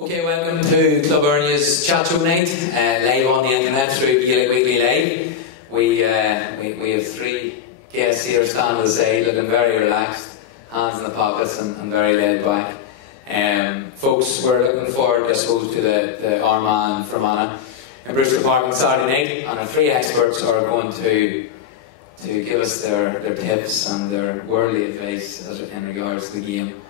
Okay, welcome to Club Eirne's chat show night, live on the internet through Gaelic Weekly Live. We have three guests here standing to the side, looking very relaxed, hands in the pockets and very laid back. Folks, we're looking forward, I suppose, to the Armagh and Fermanagh in Bristol Park on Saturday night, and our three experts are going to give us their tips and their worldly advice in regards to the game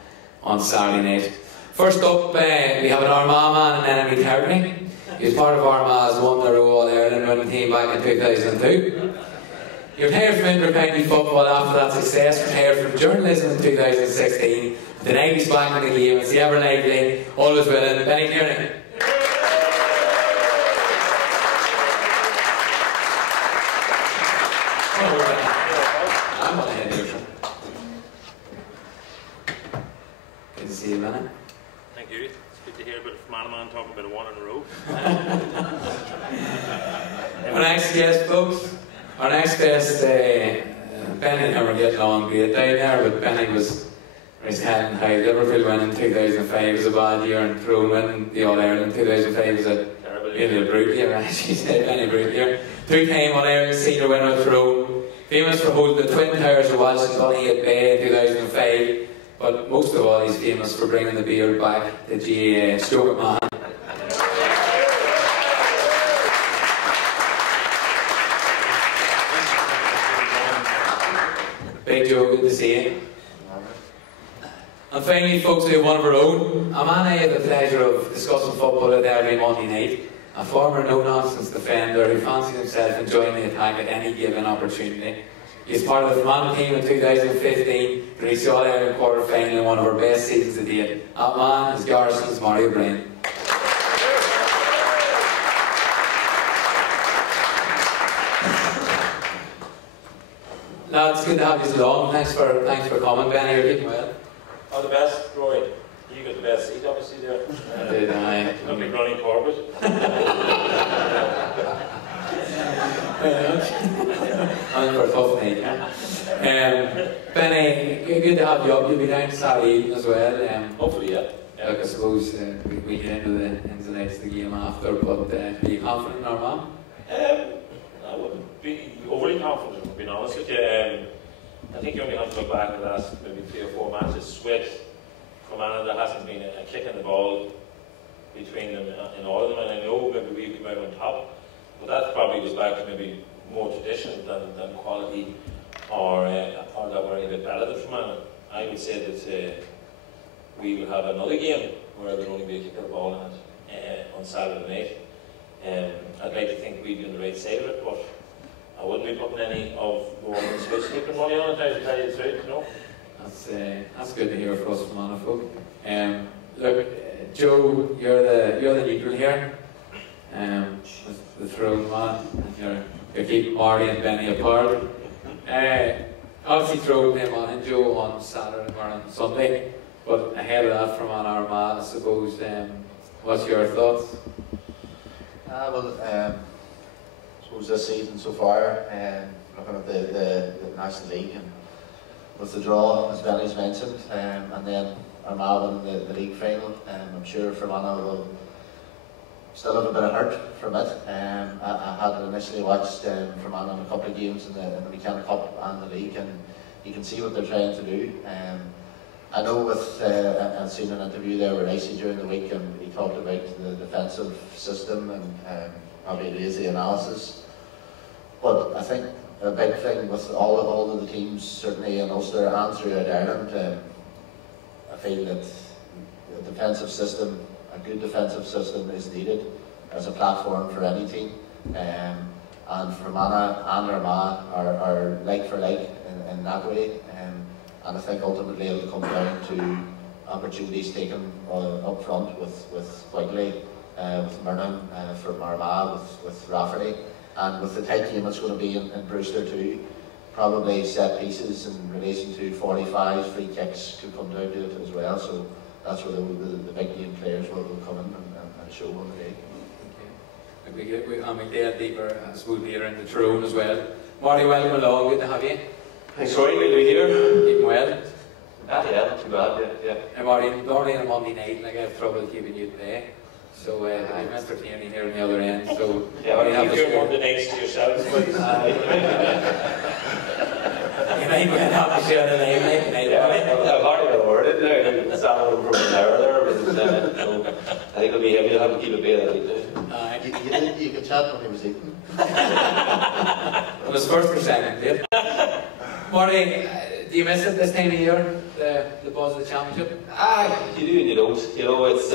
on Saturday night. First up, we have an Armagh man and Benny Tierney. He was part of Armagh's one-in-a-row All-Ireland winning team back in 2002. He retired from inter-county football after that success, retired from journalism in 2016. Tonight he's back in the game. It's the ever lively, always willing, Benny Tierney. Good to see you, Benny. Thank you. It's good to hear about a Fermanagh man talking about a one-in-a-row. Our next guest, folks. Our next guest, Benny never get along great down there, but Benny was raised head and high. Liverpool winning in 2005 was a bad year, and Tyrone winning the All-Ireland in 2005 was a brutal year, actually. Benny brutal year. Two-time All-Ireland senior winner with Tyrone. Famous for holding the Twin Towers of Westville at Bay in 2005. But most of all, he's famous for bringing the beard back to GAA. Joe McMahon. Big Joe, good to see you. And finally, folks, we have one of our own. A man I have the pleasure of discussing football with every Monday night. A former no-nonsense defender who fancies himself enjoying the attack at any given opportunity. He's part of the Fermanagh team in 2015, to reach the All-Ireland quarter-final in one of our best seasons to date. That man is Garrison's Martin O Brien. Lads, good to have you along. Thanks for coming, Benny. You're keeping well. All the best, Rory. You got the best seat, obviously, there. I did, aye. Look like running forward. I'm for a tough night. Benny, good to have you up. You'll be down Saturday evening as well. Hopefully, yeah. Look, I suppose we get into the ins and outs of the game after, but are you confident in Armagh? I wouldn't be overly confident, to be honest with you. I think you only have to look back at the last maybe 3 or 4 matches with Fermanagh. There hasn't been a kick in the ball between them in all of them, and I know maybe we came out on top. But that probably goes back to maybe more tradition than quality, or that we're a bit better than Fermanagh. I would say that we will have another game where there will only be a kick of the ball in it on Saturday night. I'd like to think we'd be on the right side of it, but I wouldn't be putting any of the women's housekeeping money on it, to tell you the truth, you know. That's good to hear for us Fermanagh folk. Look, Joe, you're the neutral here. With the Tyrone man, you're keeping Marty and Benny apart. Obviously Tyrone came on and Joe on Saturday or on Sunday, but ahead of that from Armagh, I suppose, what's your thoughts? I suppose this season so far, looking at the National League, and with the draw, as Benny's mentioned, and then Armagh winning the league final, I'm sure Fermanagh will still have a bit of hurt from it. I had initially watched Fermanagh in a couple of games in the Weekend Cup and the league, and you can see what they're trying to do. I know I've seen an interview there with Ricey during the week, and he talked about the defensive system and probably lazy analysis. But I think a big thing with all of the teams, certainly in Ulster and throughout Ireland, I feel that the defensive system, a good defensive system, is needed as a platform for any team. And Fermanagh and Armagh are like for like in that way. And I think ultimately it'll come down to opportunities taken up front with Quigley, with Murnan, from Armagh, with Rafferty, and with the tight game it's going to be in Brewster too. Probably set pieces in relation to 45 free kicks could come down to it as well. So that's where the big game players will come in and show on the day. Okay. I'm McDale deeper, I suppose, here in the Tyrone as well. Marty, welcome along, good to have you. Thanks, Rory, good to be here. Keeping well? Yeah, not too bad, yeah. Marty and Monday night, like I have trouble keeping you today. So I have Mr. Tierney here on the other end. So yeah, well, keep your Monday nights to yourselves, please. You might well have to share the limelight tonight. Yeah, I've hardly got a word in there. Salmon from an hour there, but so I think it'll be heavy to have to keep it bit. You could chat when he was eating. It was first or second, yeah. Marty, do you miss it this time of year, the buzz of the championship? You do and you don't. You know, it's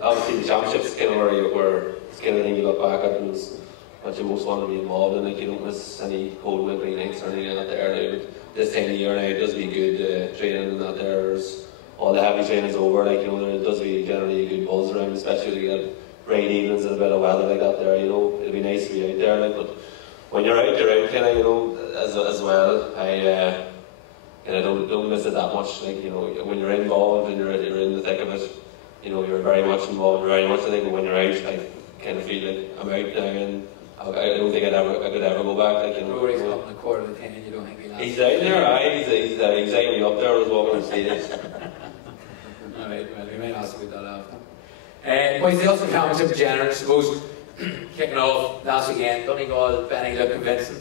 obviously the championship's kind of where it's kind of thing you look back at and it's what you most want to be involved in. Like, you don't miss any cold wintry nights or anything like that there now. But this time of year now, it does be good training and that there's all the heavy training's over. Like, you know, there does be generally a good buzz around, especially to get rain evenings and a bit of weather like that there. You know, it'd be nice to be out there. Like, but when you're out kind of, you know, as well. I don't miss it that much. Like, you know, when you're involved and you're in the thick of it, you know, you're very much involved, very much. I think, but when you're out, I kind of feel like I'm out now, and I don't think I could ever go back. Like, you know, Rory's coming a quarter to 10. You don't think he'll? He's down there. He's eyeing me up there. I was walking on stage. All right. Well, we might ask about that after. Boys, the Ulster Championship general, I suppose, kicking off last weekend. Donegal, Benny looked convincing.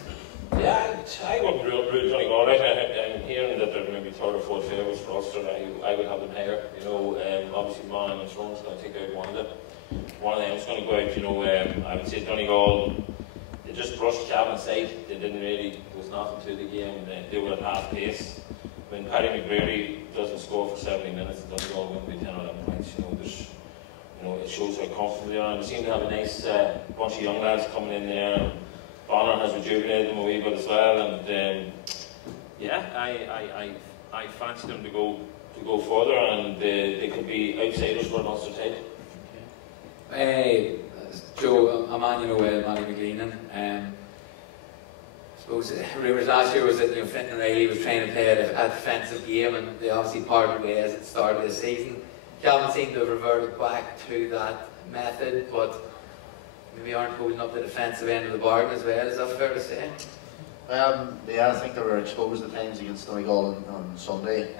Yeah, I wouldn't rule Donegal out. I'm hearing that there may be third or fourth favourites for Ulster. I would have them higher. You know, obviously Monaghan and Tyrone's going to take out one of them. One of them is going to go out. You know, I would say Donegal, they just brushed Cavan's side. They didn't really. There was nothing to the game. They were at half pace. When Paddy McBrearty doesn't score for 70 minutes, Donegal won't be 10 or 11 points. You know, it shows how comfortable they are. And we seem to have a nice bunch of young lads coming in there. Bonner has rejuvenated them a wee bit as well, and yeah, I fancy them to go further, and they could be outsiders for an Ulster title. Joe, a man you know well, Manny McLean. I suppose rumours last year was that Fintan O'Reilly was trying to play a defensive game, and they obviously parted ways at the start of the season. Cavan seemed to have reverted back to that method, but maybe aren't holding up the defensive end of the bargain as well. Is that fair to say? Yeah, I think they were exposed at times against Donegal on Sunday.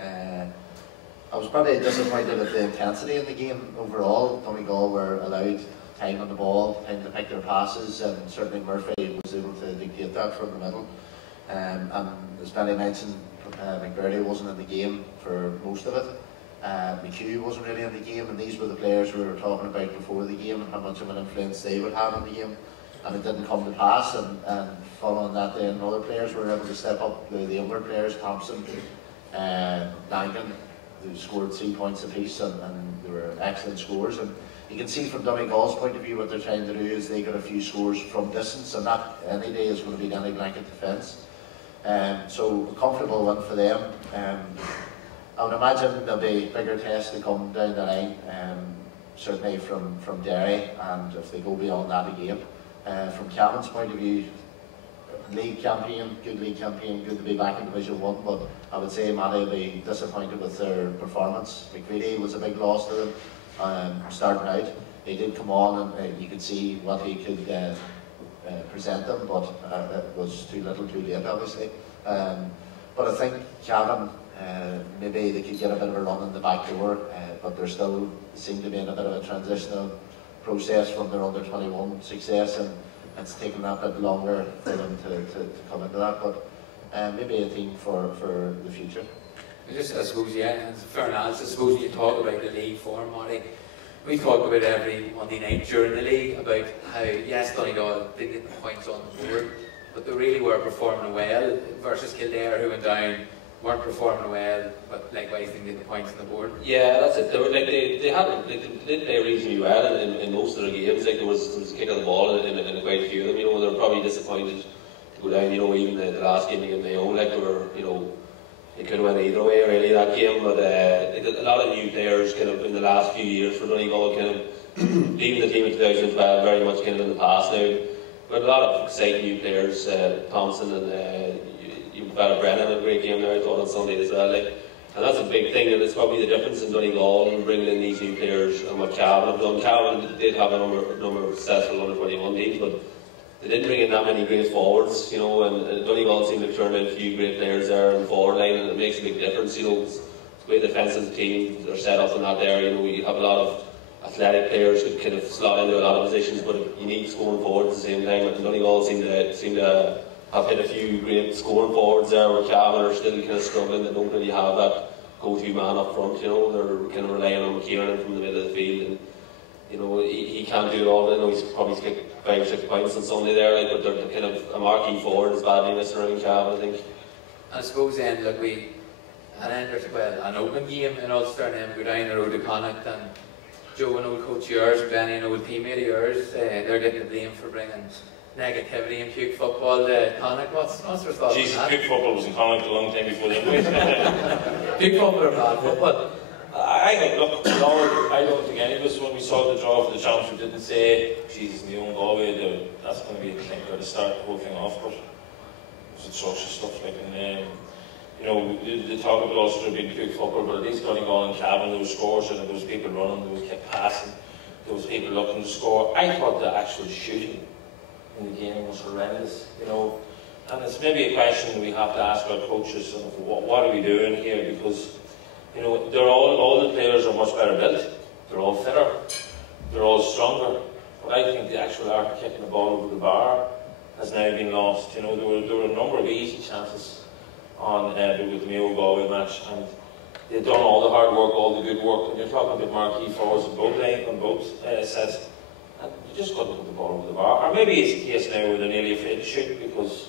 I was probably disappointed at the intensity in the game overall. Donegal were allowed time on the ball, time to pick their passes, and certainly Murphy was able to dictate that from the middle. And as Benny mentioned, McBrearty wasn't in the game for most of it. McHugh wasn't really in the game, and these were the players we were talking about before the game and how much of an influence they would have on the game, and it didn't come to pass. And following that, then other players were able to step up. The younger players, Thompson, Langan, who scored 3 points apiece, and they were excellent scores. And you can see from Donegal's point of view what they're trying to do is they got a few scores from distance, and that any day is going to beat any blanket defence. So a comfortable one for them. I would imagine there'll be bigger tests to come down the line, certainly from Derry, and if they go beyond that again. From Cavan's point of view, league campaign, good to be back in Division 1, but I would say Matty will be disappointed with their performance. McVitie was a big loss to them starting out. He did come on and you could see what he could present them, but it was too little too late obviously. But I think Cavan, maybe they could get a bit of a run in the back door, but they're still seem to be in a bit of a transitional process from their under-21 success, and it's taken that bit longer for them to come into that, but maybe a team for the future. I suppose, yeah, it's a fair analysis. I suppose you talk about the league form, Marty. We talk about every Monday night during the league about how, yes, Donegal did get the points on the board, but they really were performing well versus Kildare, who went down, weren't performing well, but likewise didn't get the points on the board. Yeah, that's it. They did play reasonably well in most of their games. Like there was a kick of the ball in quite a few of them. You know, they were probably disappointed to go down. You know, even the last game against Mayo, like they were, you know, it could have went either way really that game. But a lot of new players kind of in the last few years for Donegal, kind of leaving the team in 2012, very much kind of in the past now. But a lot of exciting new players, Thompson and you've got Brennan, a great game there I thought on Sunday as well. Like, and that's a big thing, and it's probably the difference in Donegal and bringing in these new players and what Cavan have done. Cavan did have a number of successful under-21 teams, but they didn't bring in that many great forwards, you know, and Donegal seemed to turn in a few great players there in the forward line, and it makes a big difference, you know. way the defensive team are set up and that there, you know, you have a lot of athletic players who kind of slot into a lot of positions, but you need scoring forwards at the same time. And Donegal seem to have hit a few great scoring forwards there, where Cavan are still kind of struggling. They don't really have that go-to man up front, you know. They're kind of relying on Kieran from the middle of the field, and you know, he can't do it all. I know he's probably kicked 5 or 6 points on Sunday there, like, but they're kind of a marquee forward is badly missing around Cavan, I think. I suppose then, look, we had an open game in Ulster, and then go down the road to Connacht, and Joe, an old coach of yours, Benny, an old teammate of yours, they're getting the blame for bringing negativity and puke football to Connacht. What's your thoughts on that? Puke football was in Connacht a long time before the English. Puke football or bad football? I think, look, I don't think any of us, when we saw the draw for the championship, didn't say, Jesus, in the own Galway, that's going to be a clinker to start the whole thing off, but it was atrocious stuff. Like, and, you know, they talk about Ulster being puke football, but at least Donegal and Cavan, there was scores, and there was people running, there was kept passing, there was people looking to score. I thought the actual shooting in the game was horrendous, you know, and it's maybe a question we have to ask our coaches, what are we doing here, because, you know, all the players are much better built, they're all fitter, they're all stronger, but I think the actual art of kicking the ball over the bar has now been lost. You know, there were a number of easy chances on with the Mayo Galway match, and they've done all the hard work, all the good work, and you're talking about marquee forwards on both sets, and you just couldn't put the ball over the bar. Or maybe it's a case now where they're nearly afraid to shoot because,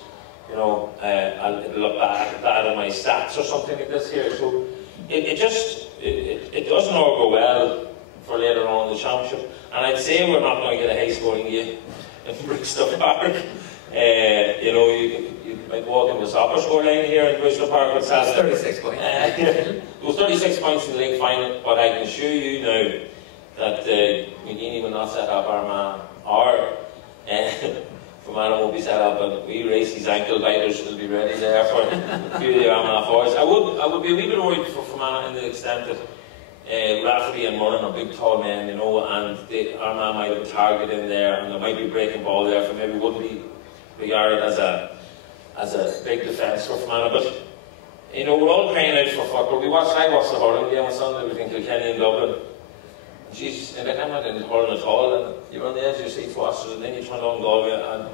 you know, it'll look bad on my stats or something like this here. So it doesn't all go well for later on in the championship, and I'd say we're not going to get a high scoring game in Bristol Park. You know, you might walk into the soccer score line here in Bristol Park. It's 36 points. There was 36 points in the league final, but I can assure you now that McGeaney will not set up Armagh, or Fermanagh won't be set up, and we race these ankle biters will be ready there for a few of the Armagh forwards. I would be a wee bit worried for Fermanagh in the extent that Rafferty and Mullen are big tall men, you know, and Armagh might have a target in there, and there might be a breaking ball there, for maybe wouldn't be regarded as a big defence for Fermanagh. But you know, we're all crying out for football. I watched the hurling game on Sunday between Kilkenny and Dublin. Jesus, and I'm not in hurling at all, and you're on the edge of your seat for us, and then you turn on Galway and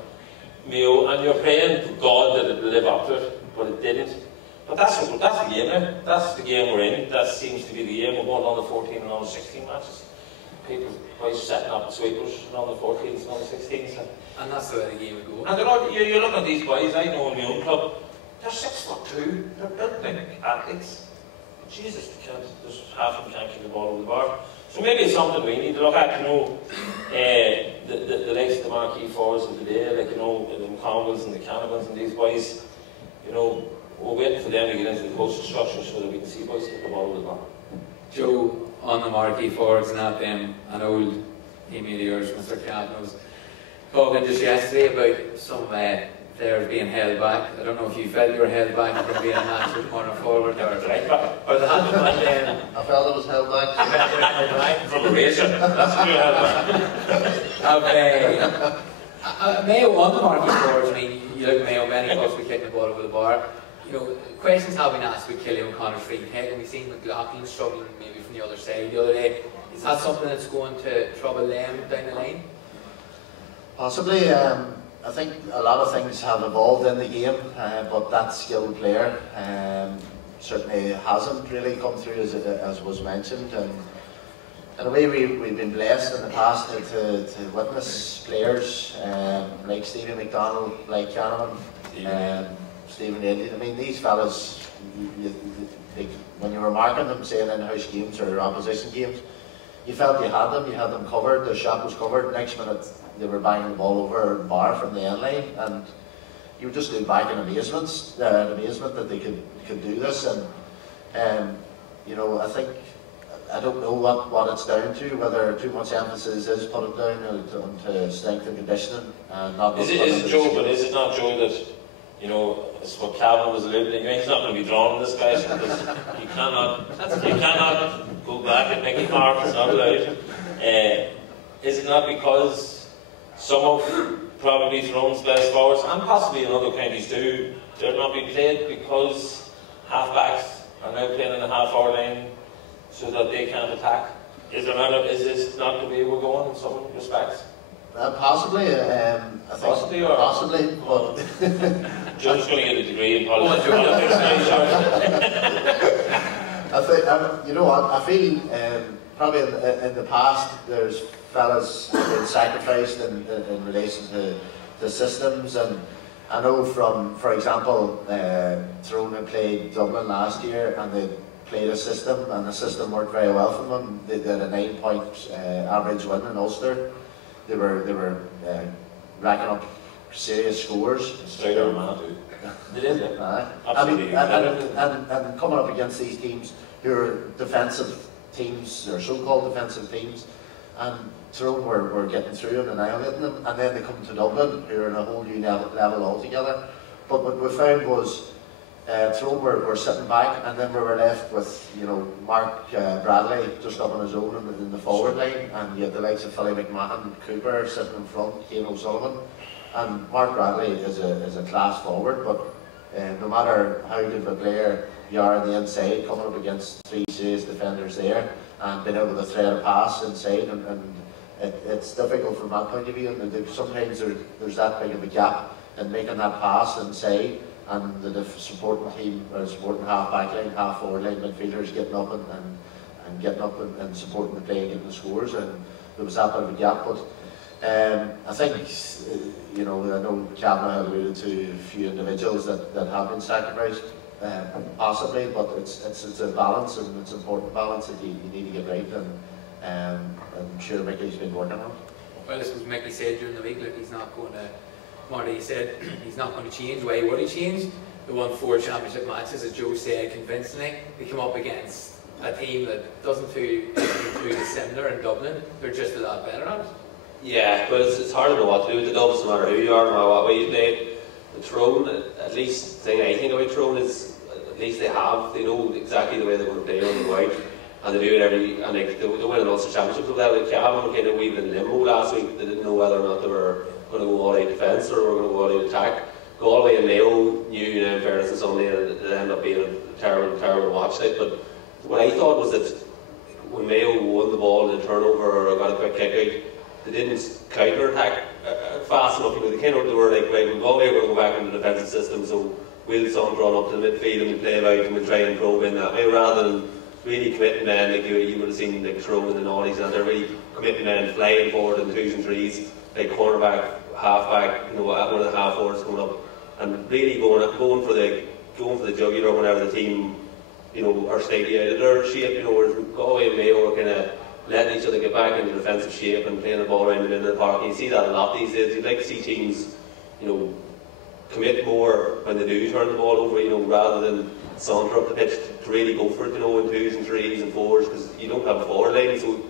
Mayo, and you're praying to God that it will live up to it, but it didn't. But that's the game now. That's the game we're in. That seems to be the game. We're going on the 14 and on the 16 matches. People boys setting up sweepers and on the 14s and on the 16s. And that's the way the game would go. And you look at these boys, I know in my own club, they're 6'2", they're built like athletes. Jesus, there's half of them can't kick the ball over the bar. So maybe it's something we need to look at, you know, the likes of the marquee forwards of the day, like, you know, the McConvilles and the Canavans and these boys, you know, we're waiting for them to get into the coaching structure so that we can see boys kick the ball over the bar. Joe, on the marquee forwards, not them, an old teammate of yours, Mr. Cavan, was talking just yesterday about some players being held back. I don't know if you felt you were held back from being a natural corner forward or right back, or the hand man. I felt it was held back. From a racer, that's who held back. Mayo on the marquee forwards, I mean, you look at Mayo, Benny possibly kicking the ball over the bar. You know, questions have been asked with Killian O'Connor's free head, and we've seen McLaughlin struggling maybe from the other side the other day. Is that something that's going to trouble them down the line? Possibly. I think a lot of things have evolved in the game, but that skilled player certainly hasn't really come through as was mentioned. And in a way, we've been blessed in the past to witness players like Stephen McDonald, like Canavan, Stephen Daly. I mean, these fellas, when you were marking them, say in in-house games or opposition games, you felt you had them covered, the shot was covered. Next minute, they were banging the ball over the bar from the end line, and you would just look back in amazement that they could do this. And you know, I don't know what it's down to, whether too much emphasis is put down to strength and conditioning. Is it Joe? But is it not Joe that, you know, it's what Calvin was alluding to? He's not going to be drawn in this guy because you cannot go back and make it hard. It's not allowed. Is it not because some of probably Tyrone's best forwards, and possibly in other counties too, they're not being played because half-backs are now playing in the half-hour line so that they can't attack? Is this not the way we're going in some respects? Possibly, I think possibly, but Joe's going to get a degree in politics. I think, you know what, I feel probably in the past there's fellas who've been sacrificed in relation to systems, and I know from, for example, Tyrone had played Dublin last year and they played a system, and the system worked very well for them. They did a 9-point average win in Ulster. They were racking up serious scores. Straight out of Armagh, they did it. Absolutely. And coming up against these teams who are defensive teams, or so-called defensive teams, and Tyrone were getting through and annihilating them, and then they come to Dublin, who are in a whole new level altogether. But what we found was Tyrone were sitting back, and then we were left with, you know, Mark Bradley just up on his own in the forward line, and you had the likes of McMahon, Cooper sitting in front, Kane O'Sullivan, and Mark Bradley is a class forward, but no matter how good of a player you are on the inside, coming up against 3 serious defenders there, and being able to thread a pass inside, and it's difficult from that point of view, and sometimes there's that big of a gap in making that pass inside, and the supporting team, or supporting half back line, half forward line midfielders getting up and getting up and supporting the play and getting the scores, and there was that bit of a gap. But I think, you know, I know Cavan alluded to a few individuals that have been sacrificed, possibly, but it's a balance, and it's an important balance that you need to get right, and I'm sure Mickey's been working on it. Well, this was Mickey said during the week, look, he's not going to, Marty said, he's not going to change. Why would he change? They won 4 championship matches, as Joe said convincingly. They come up against a team that doesn't feel too dissimilar in Dublin. They're just a lot better at it. Yeah, but it's hard to know what to do with the Dubs, no matter who you are, no matter what way you play. The Tyrone, at least the thing I think about Tyrone is, at least they know exactly the way they're going to play on the white, and they do it and like, they win an Ulster Championship with that. Like Cavan were kind of weaving in limbo last week. They didn't know whether or not they were going to go all out defence or were going to go all out attack. Galway and Mayo knew, in fairness on Sunday, and it ended up being a terrible watch. Like, but what I thought was that when Mayo won the ball in a turnover or got a quick kick out, they didn't counter-attack fast enough. You know, they were like, right, we're going to go back into the defensive system, so we'll run up to the midfield and we'll play it out and we'll try and probe in that way, rather than really committing then, like you would have seen like Tyrone and the Naughties, and they're really committing then, flying forward in 2s and 3s, like cornerback, halfback, you know, one of the half forwards coming up, and really going for the jugular whenever the team, you know, are slightly out of their shape. You know, whereas Galway and Mayo are kind of letting each other get back into defensive shape and playing the ball around the middle of the park. And you see that a lot these days. You'd like to see teams, you know, commit more when they do turn the ball over, you know, rather than saunter up the pitch to really go for it, you know, in 2s and 3s and 4s, because you don't have a forward line, so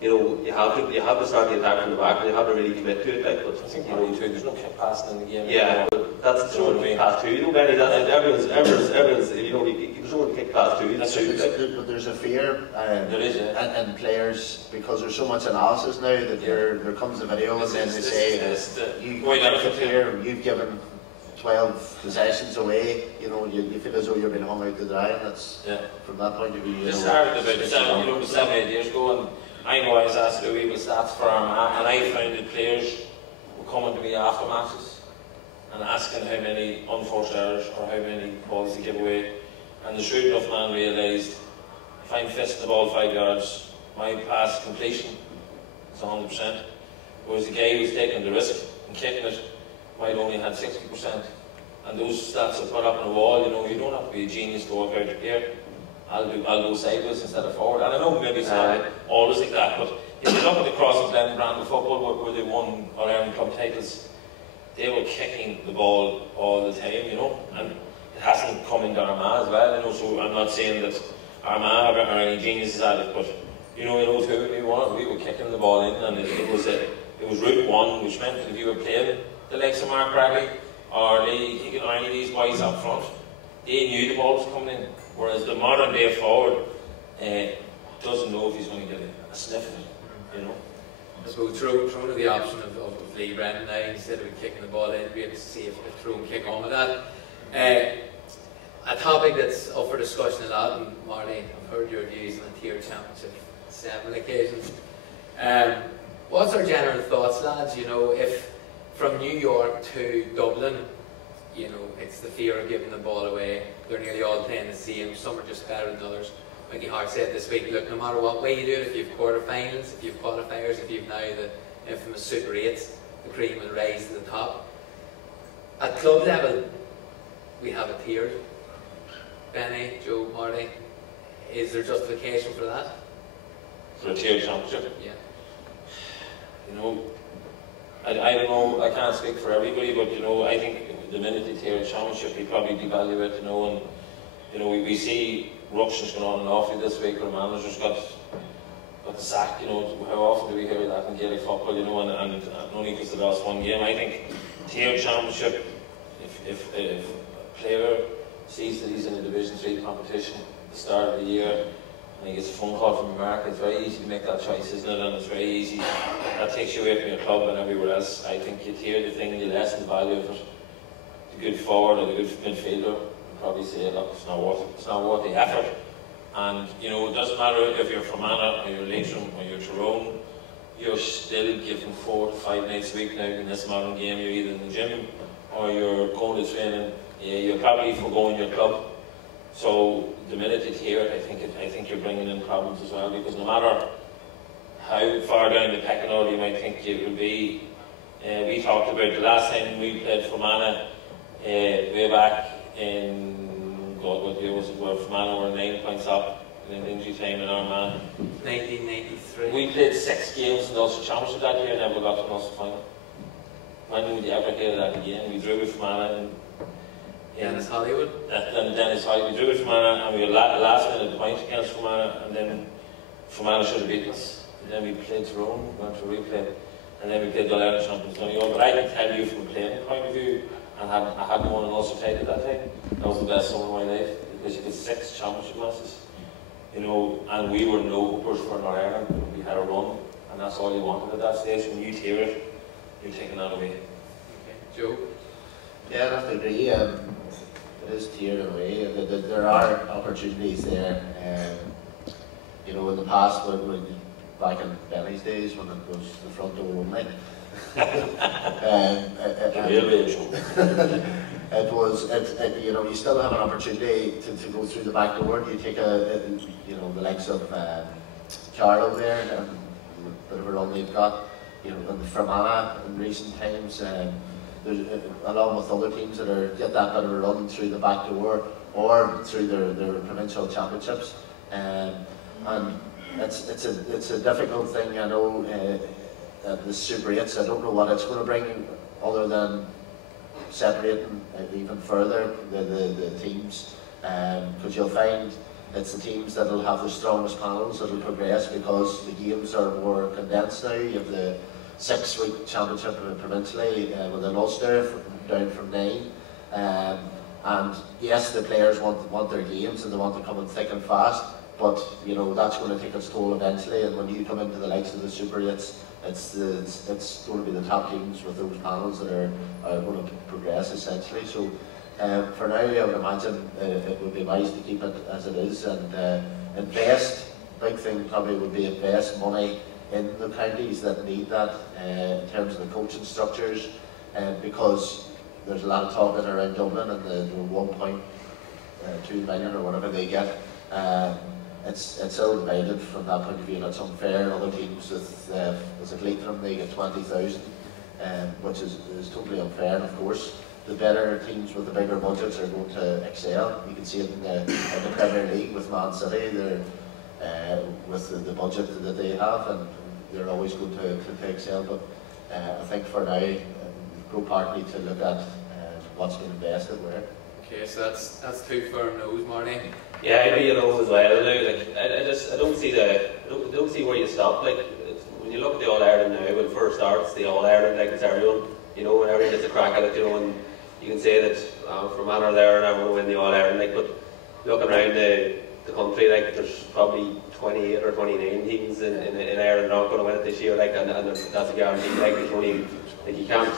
you know you have to start the attack from the back, and you have to really commit to it. Like, but I think you know, there's no kick passing in the game. Yeah, but that's the only pass 2. You know, Benny, that's it. Everyone's. You know, there's no kick pass 2. That's true. But there's a fear there is, and players, because there's so much analysis now that there comes a video and then they say you've given 12 possessions away, you know, you feel as though you're being hung out to dry, and that's, from that point of view, it started about 7-8 years ago, and I know I was asked to do even stats for Armagh, and I found that players were coming to me after matches and asking how many unforced errors or how many balls they give away, and the shrewd enough man realised, if I'm fisting the ball 5 yards, my pass completion is 100%, whereas the guy who's taking the risk and kicking it might only had 60%, and those stats are put up on the wall. You know, you don't have to be a genius to work out here. I'll go sideways instead of forward, and I know maybe it's not always like that, but if you look at the Cross and Glen brand of football where they won our Ireland Club titles, they were kicking the ball all the time, you know, and it hasn't come into Armagh as well, you know. So I'm not saying that Armagh are any geniuses at it, but you know too, we were kicking the ball in, and it was route one, which meant that if you were playing the likes of Mark Bradley or any of these boys up front, they knew the ball was coming in. Whereas the modern day forward doesn't know if he's going to get a sniff of it, you know. I suppose Tyrone the option of Lee Brennan now, instead of kicking the ball in, we have to see if Tyrone kick on with that. a topic that's up for discussion a lot, and Marty, I've heard your views on the tier championship several occasions. What's our general thoughts, lads? You know, if from New York to Dublin, you know, it's the fear of giving the ball away. They're nearly all playing the same. Some are just better than others. Mickey Hart said this week, look, no matter what way you do it, if you've quarterfinals, if you've qualifiers, if you've now the infamous Super 8s, the cream will rise to the top. At club level, we have it tiered. Benny, Joe, Marty, is there justification for that? For a tiered championship? Yeah. You know, I don't know, I can't speak for everybody, but you know, I think the minute they tier a championship, we probably devalue it, you know, and you know, we see ructions going on and off this week where managers got the sack, you know. How often do we hear that in Gaelic football, you know, and only because they lost one game. I think tiered championship, if a player sees that he's in a Division 3 competition at the start of the year and he gets a phone call from America, it's very easy to make that choice, isn't it? And it's very easy. That takes you away from your club and everywhere else. I think you tier the thing, you lessen the value of it. The good forward or the good midfielder probably say, look, it's not worth the effort. And you know, it doesn't matter if you're Fermanagh or you're Leitrim or you're Tyrone, you're still given 4 to 5 nights a week now in this modern game. You're either in the gym or you're going to training. Yeah, you're probably foregoing your club. So the minute it's here, I think you're bringing in problems as well, because no matter how far down the pecking order you might think you will be, we talked about the last time we played Fermanagh way back in, God, what year was it, where Fermanagh were 9 points up in injury time in Armagh. 1993. We played 6 games in the Ulster Championship that year and never got to an Ulster final. When would you ever hear that again? We drew with Fermanagh Dennis Hollywood. And Dennis Hollywood. We drew with Fermanagh and we had last minute point against Fermanagh, and then Fermanagh should have beaten us. And then we played Tyrone, went to replay, and then we played the Club Eirne Champions League. But I can tell you from a playing point of view, and I hadn't won an Ulster title that time, that was the best summer of my life, because you get 6 championship matches, you know, and we were no hopers for Northern Ireland. We had a run, and that's all you wanted at that stage. When you tier it, you're taking that away. Okay. Joe? Yeah, I have to agree. It is tiered away. There are opportunities there. You know, in the past, back in Benny's days, when it was the front door only, you know, you still have an opportunity to go through the back door. You take you know, the likes of Carlo there, and a bit of a run they've got, you know, in the Fermanagh in recent times. There's, along with other teams that get that bit of a run through the back door or through their provincial championships, and it's a difficult thing. I know the Super 8s, I don't know what it's going to bring other than separating even further the teams, because you'll find it's the teams that will have the strongest panels that will progress, because the games are more condensed now. You have the 6-week championship provincially within Ulster, down from 9. And yes, the players want their games and they want to come in thick and fast, but you know, that's going to take its toll eventually. And when you come into the likes of the Super 8s, it's going to be the top teams with those panels that are going to progress essentially. So for now, I would imagine it would be wise to keep it as it is and invest. Big thing probably would be invest money in the counties that need that in terms of the coaching structures, because there's a lot of talk around Dublin and the 1.2 million or whatever they get. It's ill-divided from that point of view, and it's unfair. Other teams with as a Leitrim, they get 20,000, which is totally unfair. And of course, the better teams with the bigger budgets are going to excel. You can see it in the Premier League with Man City. They're with the budget that they have, and they're always going to excel. But I think for now, go partly to look at what's been invested where. Okay, so that's 2 firm no's, Marty. Yeah, I'd be a no as well. Like, I don't see where you stop. Like, when you look at the All Ireland now, when it first starts, the All Ireland, like it's everyone, you know, when everyone gets a crack at it, you know, and you can say that Fermanagh are there and everyone will win the All Ireland. Like, but looking around the country, like there's probably 28 or 29 teams in Ireland not going to win it this year. Like, and that's a guarantee. Like, there's only, like you can't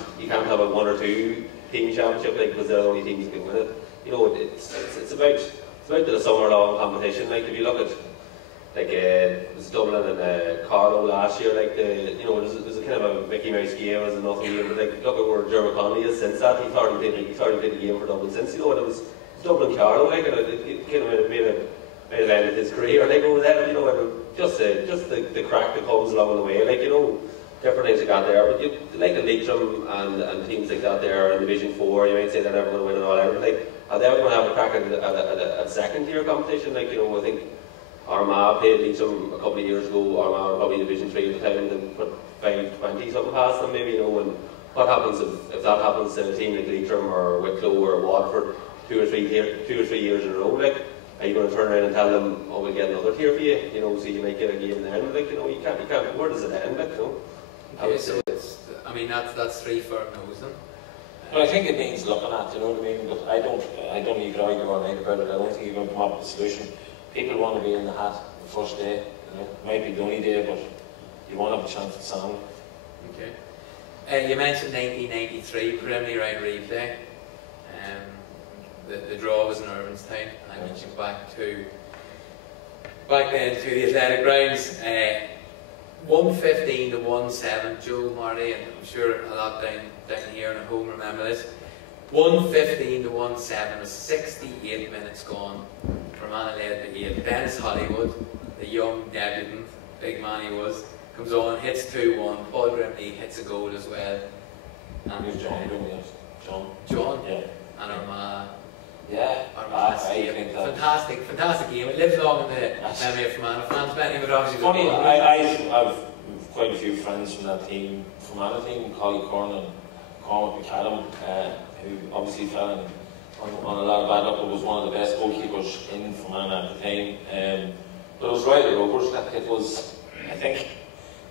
have a 1 or 2 team championship, like, because they're the only teams who can win it. you know, it's about the summer-long competition. Like if you look at it was Dublin and Carlow last year. Like you know, there's a kind of a Mickey Mouse game as a nothing game. But like look at where Joe McMahon is since that. He's already played the game for Dublin since. You know, and it was Dublin Carlow. Like and it kind of made have ended his career. Like over there, you know, and just the crack that comes along the way. Like you know, different things like that there. But you like the Leitrim and teams like that there in Division 4. You might say they're never going to win and all that. Like are they ever going to have a crack at a second tier competition? Like you know, I think Armagh played Leitrim a couple of years ago. Armagh were probably Division 3 at the time, and put 5-20 something past them, maybe, you know. And what happens if that happens to a team like Leitrim or Wicklow or Waterford 2 or 3 years in a row? Like, are you going to turn around and tell them, oh, we'll get another tier for you, you know, so you might get a game then? Like, you know, you can't. Where does it end? Like, you know. Okay, so I mean that's 3 firm no's then. But I think it needs looking at, you know what I mean? But I don't need to argue all night about it. I don't think you're going to come up with a solution. People want to be in the hat the first day. You know, it might be the only day, but you want to have a chance at sound. Okay. You mentioned 1993 preliminary round replay. The draw was in Irvinstown. I mentioned back then to the athletic grounds. 115 to 1-7. Joe, Marty, and I'm sure a lot down here and at home remember this. 115 to 1-7 with 68 minutes gone. Fermanagh led the 8. Dennis Hollywood, the young debutant, big man he was, comes on, hits 2-1. Paul Grimley hits a goal as well. And Who's John Grimley? John? Yeah. And Armagh. Yeah. Fantastic game. It lives long in the memory of Fermanagh fans. Benny would obviously funny, I've quite a few friends from that team, Fermanagh team, Collie Corn and Cormac McAdam, who obviously fell on a lot of bad luck, but was one of the best goalkeepers in Fermanagh at the time. But it was right at Rovers. It was, I think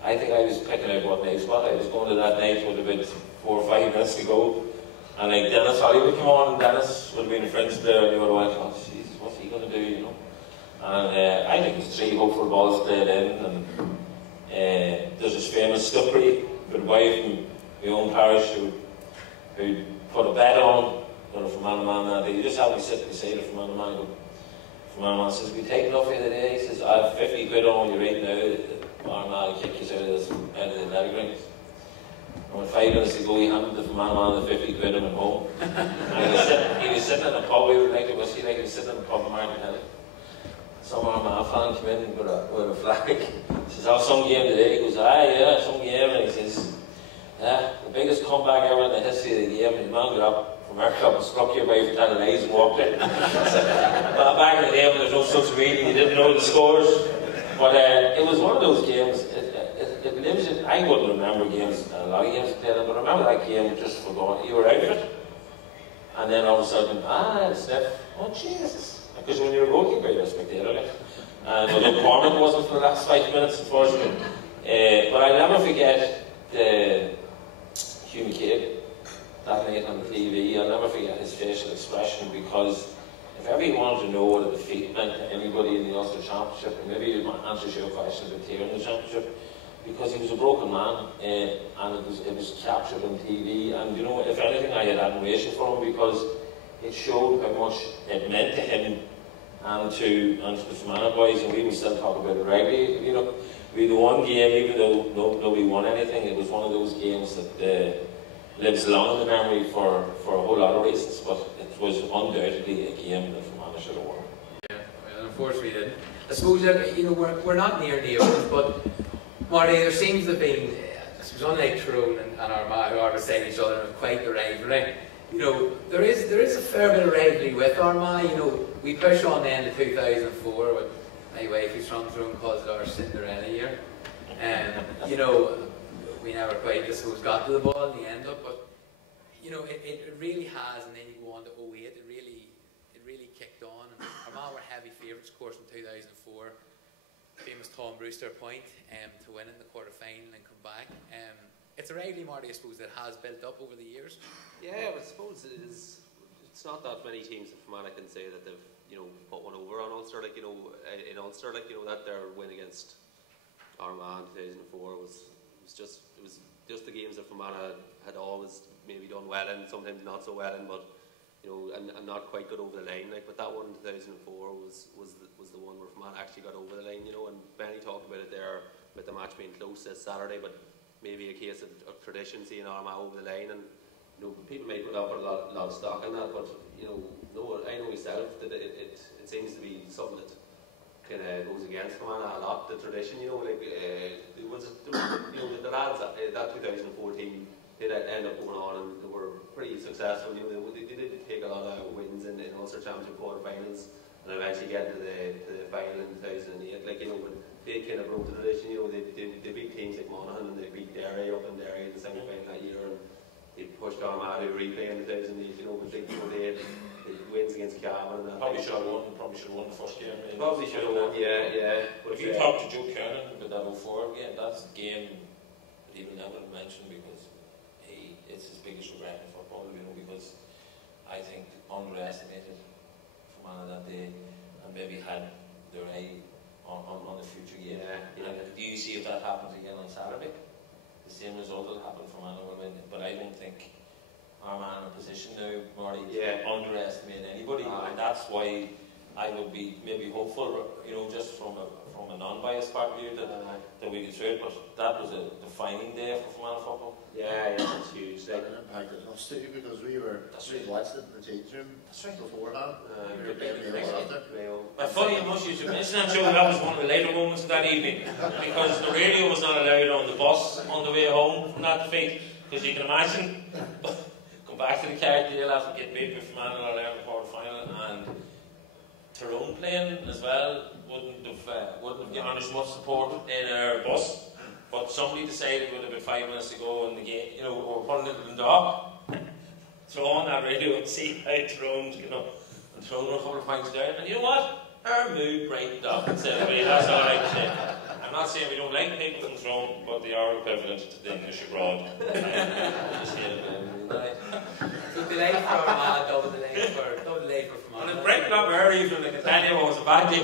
I was picking out what night spot I was going to that night with about 4 or 5 minutes to go. And like Dennis Hollywood came on, and Dennis would have been friends there, and you would have went, oh Jesus, what's he going to do, you know? And I think it's 3 hopeful balls played in, and there's this famous story with a wife from my own parish who put a bet on, you know, Fermanagh man that day. You just have me sit beside it, Fermanagh man. Fermanagh man says, we take enough of the day. He says, I have 50 quid on you right now. Armagh will kick you out of the athletic rings. And with 5 minutes to go, he handed the Fermanagh man the 50 quid and went home. And he was sitting in a pub, we would like a whiskey, like he was sitting in a pub in Martin Hill. Some Armagh fan came in with a flag. He says, have some game today? He goes, yeah, some game. And he says, yeah, the biggest comeback ever in the history of the game. And the man got up from our club and struck you by for telling lies and walked in. But back in the day when there's no such reading, you didn't know the scores. But it was one of those games, it lives in, I wouldn't remember games, a lot of games played, but I remember that game just forgotten. You were out of it. And then all of a sudden, sniff, oh Jesus. Because when you're a goalkeeper, you're a spectator. Like. And although Cormac wasn't for the last 5 minutes, unfortunately. But I'll never forget Hugh McCabe that night on the TV. I'll never forget his facial expression, because if ever you wanted to know what a defeat meant to anybody in the Ulster Championship, and maybe you might answer your question about here in the Championship, because he was a broken man, and it was captured on TV. And you know, if anything, I had admiration for him, because it showed how much it meant to him and to the Fermanagh boys, and we will still talk about it regularly. You know, we had the one game, even though nobody won anything, it was one of those games that lives long in the memory for a whole lot of reasons, but it was undoubtedly a game that Fermanagh should have won. Yeah, well, unfortunately didn't. I suppose, you know, we're not near the end, but Marty, there seems to have been, I suppose, unlike Tyrone and Armagh, who are beside each other, and quite the rivalry. You know, there is a fair bit of rivalry with Armagh. You know, we push on then to 2004 with my wife who's from Tyrone calls it our Cinderella year. You know, we never quite, I suppose, got to the ball in the end up, but you know, it really has. And then you go on to 08, it really kicked on. And Armagh were heavy favourites, of course, in 2004. Famous Tom Brewster point to win in the quarter-final and come back. It's a rivalry, Marty, I suppose, that has built up over the years. Yeah, but I suppose it's not that many teams in Fermanagh can say that they've, you know, put one over on Ulster. Like, you know, in Ulster, like, you know, that their win against Armagh in 2004 was just the games that Fermanagh had always maybe done well in, sometimes not so well in, but you know, and not quite got over the line. Like, but that one in 2004 was the one where Fermanagh actually got over the line, you know. And Benny talked about it there with the match being close this Saturday, but maybe a case of tradition seeing Armagh over the line. And you know, people may put up a lot of stock in that, but you know, no, I know myself that it seems to be something that kind of goes against Fermanagh a lot. The tradition, you know, like it was, you know, the lads that 2014 did end up going on and they were pretty successful. You know, they did take a lot of wins in Ulster Championship quarter-finals and eventually get to the final in 2008. Like, you know, when they kind of broke the tradition, you know, they beat teams like Monaghan and they beat Derry up in Derry in the semi-final that year, and they pushed Armagh to replay in 2008. You know, but they had wins against Cavan. Probably should have won the first game. Probably should have won, yeah. But if you talk to Joe McMahon about that 04 game, that's the game that he will never mention because it's his biggest regret in football, you know, because I think underestimated Fermanagh that day and maybe had their eye on the future game. Yeah. And do you see if that happens again on Saturday? The same result will happen for Fermanagh, but I don't think Armagh in a position now, Marty, to underestimate anybody, and that's why I would be maybe hopeful, you know, just from a non-biased part of view that we could through it. But that was a defining day for Fermanagh football. Yeah, it's huge. That impacted us too because we watched it in the change room beforehand. We were playing Mayo after. But funny enough, you should mention that, Joe. That was one of the later moments of that evening because the radio was not allowed on the bus on the way home from that defeat. Because you can imagine, come back to the Carrickdale after getting beat by Fermanagh in the quarter final, and Tyrone playing as well wouldn't have given us much support in our bus. But somebody decided with about 5 minutes to go in the game, you know, we're putting it in the dock, throw on that radio and see how Tyrone's going up, and Tyrone were a couple of points down. And you know what? Our mood brightened up and said, "Hey, that's all right to say." I'm not saying we don't like people from Tyrone, but they are equivalent to the English abroad. So delay for Armagh, double delay for Fermanagh. And it's breaking up early, even like I tell you, it was a bad day.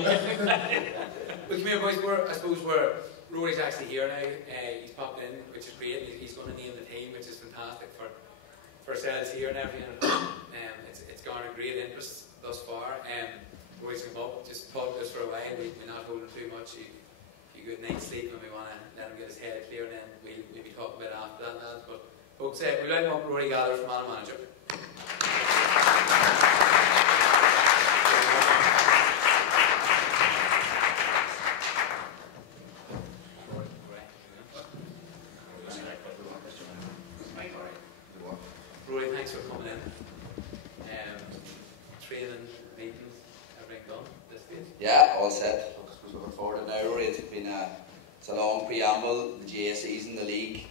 But come here, boys, I suppose Rory's actually here now. He's popped in, which is great. He's going to name the team, which is fantastic for ourselves here and everything. It's garnered great interest thus far. Rory's come up, just talk to us for a while. We're not holding too much. If you get a night's sleep and we want to let him get his head clear, and then we'll be talking about it after that, lads. But folks, we'll let him up Rory Gallagher, Fermanagh manager. Rory, thanks for coming in. Training, meetings, everything done this week? Yeah, all set. Looking forward to it now, Rory. It's a long preamble. The GA season, the league,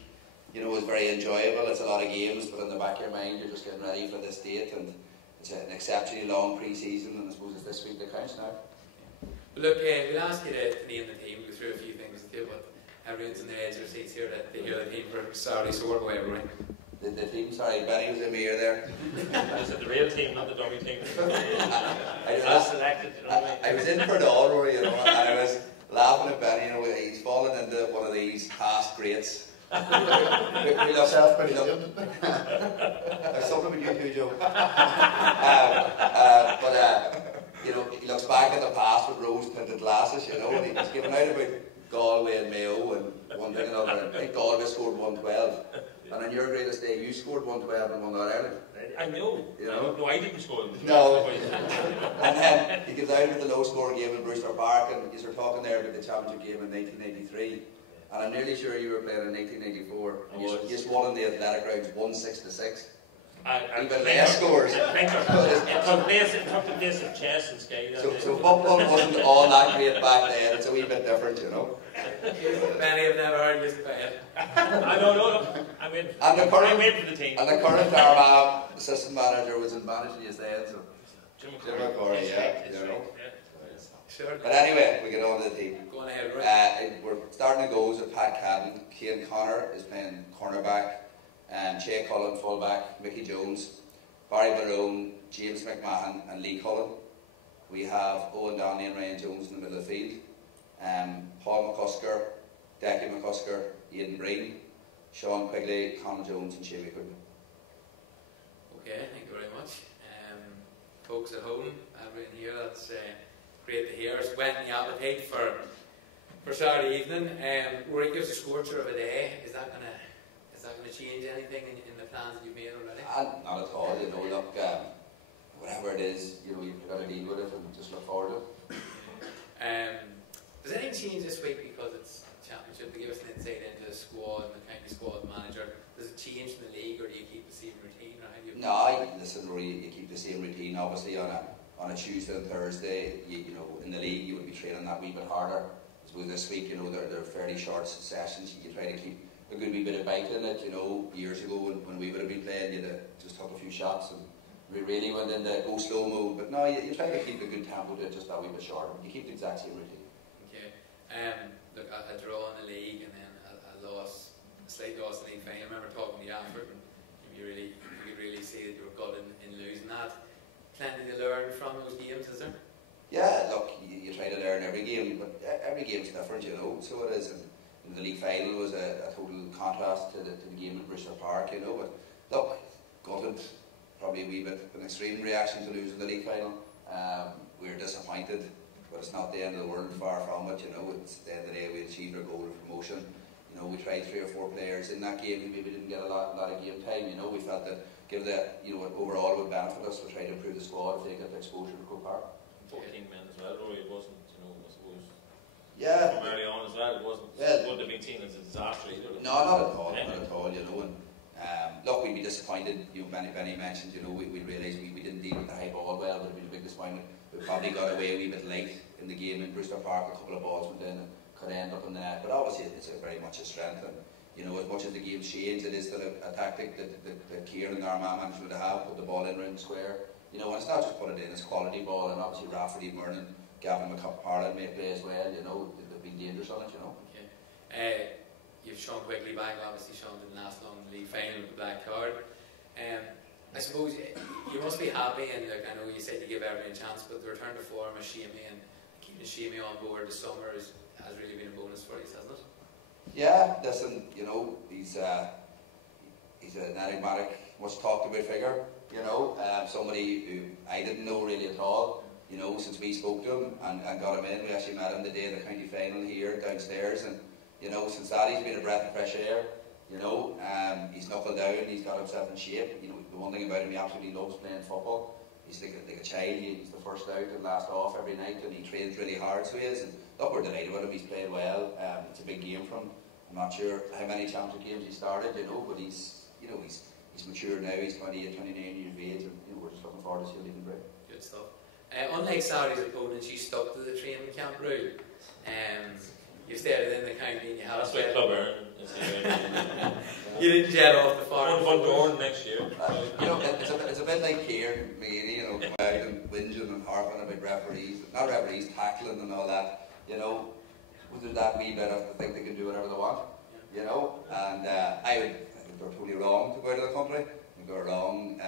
you know, is very enjoyable. It's a lot of games, but in the back of your mind, you're just getting ready for this date, and it's an exceptionally long pre-season, and I suppose it's this week that counts now. Look, we'll ask you to name the team. We'll go through a few things with you, but everyone's in the edge of their seats here to hear the team for Saturday, so work away, Rory. The team, sorry, Benny was in my ear there. Is it the real team, not the dummy team? I selected, you know. I was in for it all, Rory, you know, and I was laughing at Benny, you know, he's fallen into one of these past greats. There's something with you too, Joe. But you know, he looks back at the past with rose-tinted glasses, you know, and he's given out about Galway and Mayo and one thing and another. I think Galway scored 112. And on your greatest day, you scored 112 and won that Ireland. I know. You know? No, I didn't score. No. And then he gives out with the low-scoring game in Brewster Park, and you were talking there about the championship game in 1983. And I'm nearly sure you were playing in 1984. And you just won in the athletic grounds 1-6-6. Even less scores. It took the place of chess and skate. So football wasn't all that great back then. It's a wee bit different, you know. Benny, I've never heard you say it. I don't know. I'm in for the team. And the current Armagh assistant manager was in managing you then, so. Jim McCorry, yeah. You know. Sure. But anyway, we get on to the team. Go on ahead, right? We're starting the goals with Pat Cadden. Cian Connor is playing cornerback. Che Cullen, fullback. Mickey Jones. Barry Barone, James McMahon and Lee Cullen. We have Owen Donnelly and Ryan Jones in the middle of the field. Paul McCusker, Decky McCusker, Aidan Breen, Sean Quigley, Conor Jones and Shavy Quinn. Okay, thank you very much. folks at home, everyone here. That's great to hear. It's whetting the appetite for Saturday evening. Rory, gives a scorcher of a day. Is that gonna change anything in the plans that you've made already? Not at all. You know, look, whatever it is, you know, you've got to deal with it and just look forward to it. Does anything change this week because it's championship? To give us an insight into the squad and the county squad manager, does it change in the league, or do you keep the same routine? Or how do you? No, listen, Rory, you keep the same routine. Obviously, on a Tuesday and Thursday, you know, in the league, you would be training that wee bit harder. I suppose this week, you know, they're fairly short sessions. You try to keep a good wee bit of bite in it. You know, years ago when we would have been playing, you'd just took a few shots and we really went into go slow mode. But no, you try to keep a good tempo to it, just that wee bit shorter. You keep the exact same routine. Okay. Look, a draw in the league and then a slight loss in the league final. I remember talking to you after it, and you could really see that you were good in losing that. Plenty to learn from those games, is there? Yeah, look, you try to learn every game, but every game's different, you know. So it is. And the league final was a total contrast to the game in Bristol Park, you know. But look, gutted, probably a wee bit an extreme reaction to losing the league final. We were disappointed, but it's not the end of the world, far from it, you know. It's the end of the day, we achieved our goal of promotion. You know, we tried 3 or 4 players in that game who maybe didn't get a lot of game time, you know. We felt that, given that, you know, overall would benefit us, we tried to improve the squad if they get the exposure to Croke Park. 14 men as well, Rory, it wasn't, you know, I suppose. Yeah. From early on as well, it wouldn't have been seen as a disaster either. No, not at all, you know. And look, we'd be disappointed. You know, Benny mentioned, you know, we realised we didn't deal with the high ball well, but it'd been a big disappointment. We probably got away a wee bit late in the game in Bristol Park. A couple of balls went in and could end up in the net. But obviously, it's very much a strength. And you know, as much as the game's changed, it is still a tactic that Kieran and Armagh managed to have, put the ball in round square. You know, and it's not just put it in, it's quality ball. And obviously, Rafferty, Mernon, Gavin McParland may play as well. You know, they've been dangerous on it. You know. Okay. You've Sean quickly back. Obviously, Sean didn't last long in the league final with the black card. I suppose you must be happy, and like, I know you said you give everyone a chance, but the return to form of Shamey and keeping Shamey on board this summer has really been a bonus for you, hasn't it? Yeah, listen, you know, he's an enigmatic, much talked about figure, you know, somebody who I didn't know really at all, you know, since we spoke to him and got him in. We actually met him the day of the county final here downstairs, and, you know, since that he's been a breath of fresh air, you know. He's knuckled down, he's got himself in shape. You know, the one thing about him, he absolutely loves playing football. He's like a child. He's the first out and last off every night, and he trains really hard, so he is. And look, we're delighted with him. He's played well. It's a big game for him. I'm not sure how many championship games he started, you know, but he's mature now. He's 28, 29 years of age, and you know, we're just looking forward to seeing him break. Good stuff. Unlike Saturday's opponents, you stuck to the training camp rule. You stayed within the county and you had. That's why Club Eirne is here. You didn't jet off the farm. One door next year. You know, it's a bit like here, McGeady, you know, going out and whinging and harping about referees, not referees, tackling and all that, you know. There's that wee bit of, they think they can do whatever they want, you know. And I think they're totally wrong to go out of the country. I think they're wrong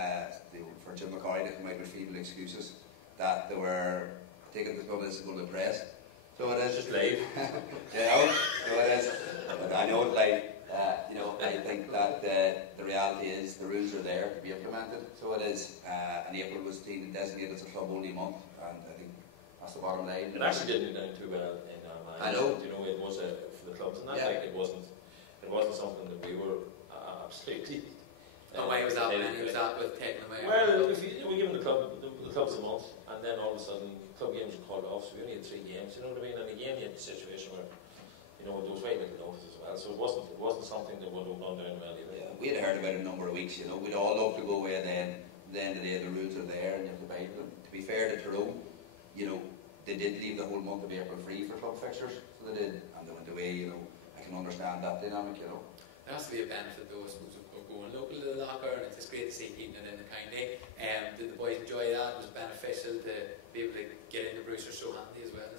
for Jim McCoy to come out with feeble excuses that they were taking this going to the press. So it is just live. You know, so it is. I know it's live. You know, I think that the reality is the rules are there to be implemented. So it is. And April was designated as a club-only month, and I think that's the bottom line. It actually didn't go down too well in our mind. I know. You know, it was for the clubs and that. Yeah. Like, it wasn't something that we were absolutely. Why was that? When was that with taking away? Well, if we give them the clubs a month, and then all of a sudden club games were called off, so we only had 3 games. You know what I mean? And again, you had the situation where, you know, there was very little notice as well. So it wasn't something that would have gone down well either. Yeah, we had heard about it a number of weeks. You know, we'd all love to go away. Then, at the end of the day, the rules are there, and you have to abide them. To be fair to Tyrone, you know, they did leave the whole month of April free for club fixtures, so they did, and they went away. You know, I can understand that dynamic. You know, there has to be a benefit though, I suppose, of going local to the locker, and it's great to see keeping it in the county. Did the boys enjoy that? Was it beneficial to be able to get into Brewster so handy as well?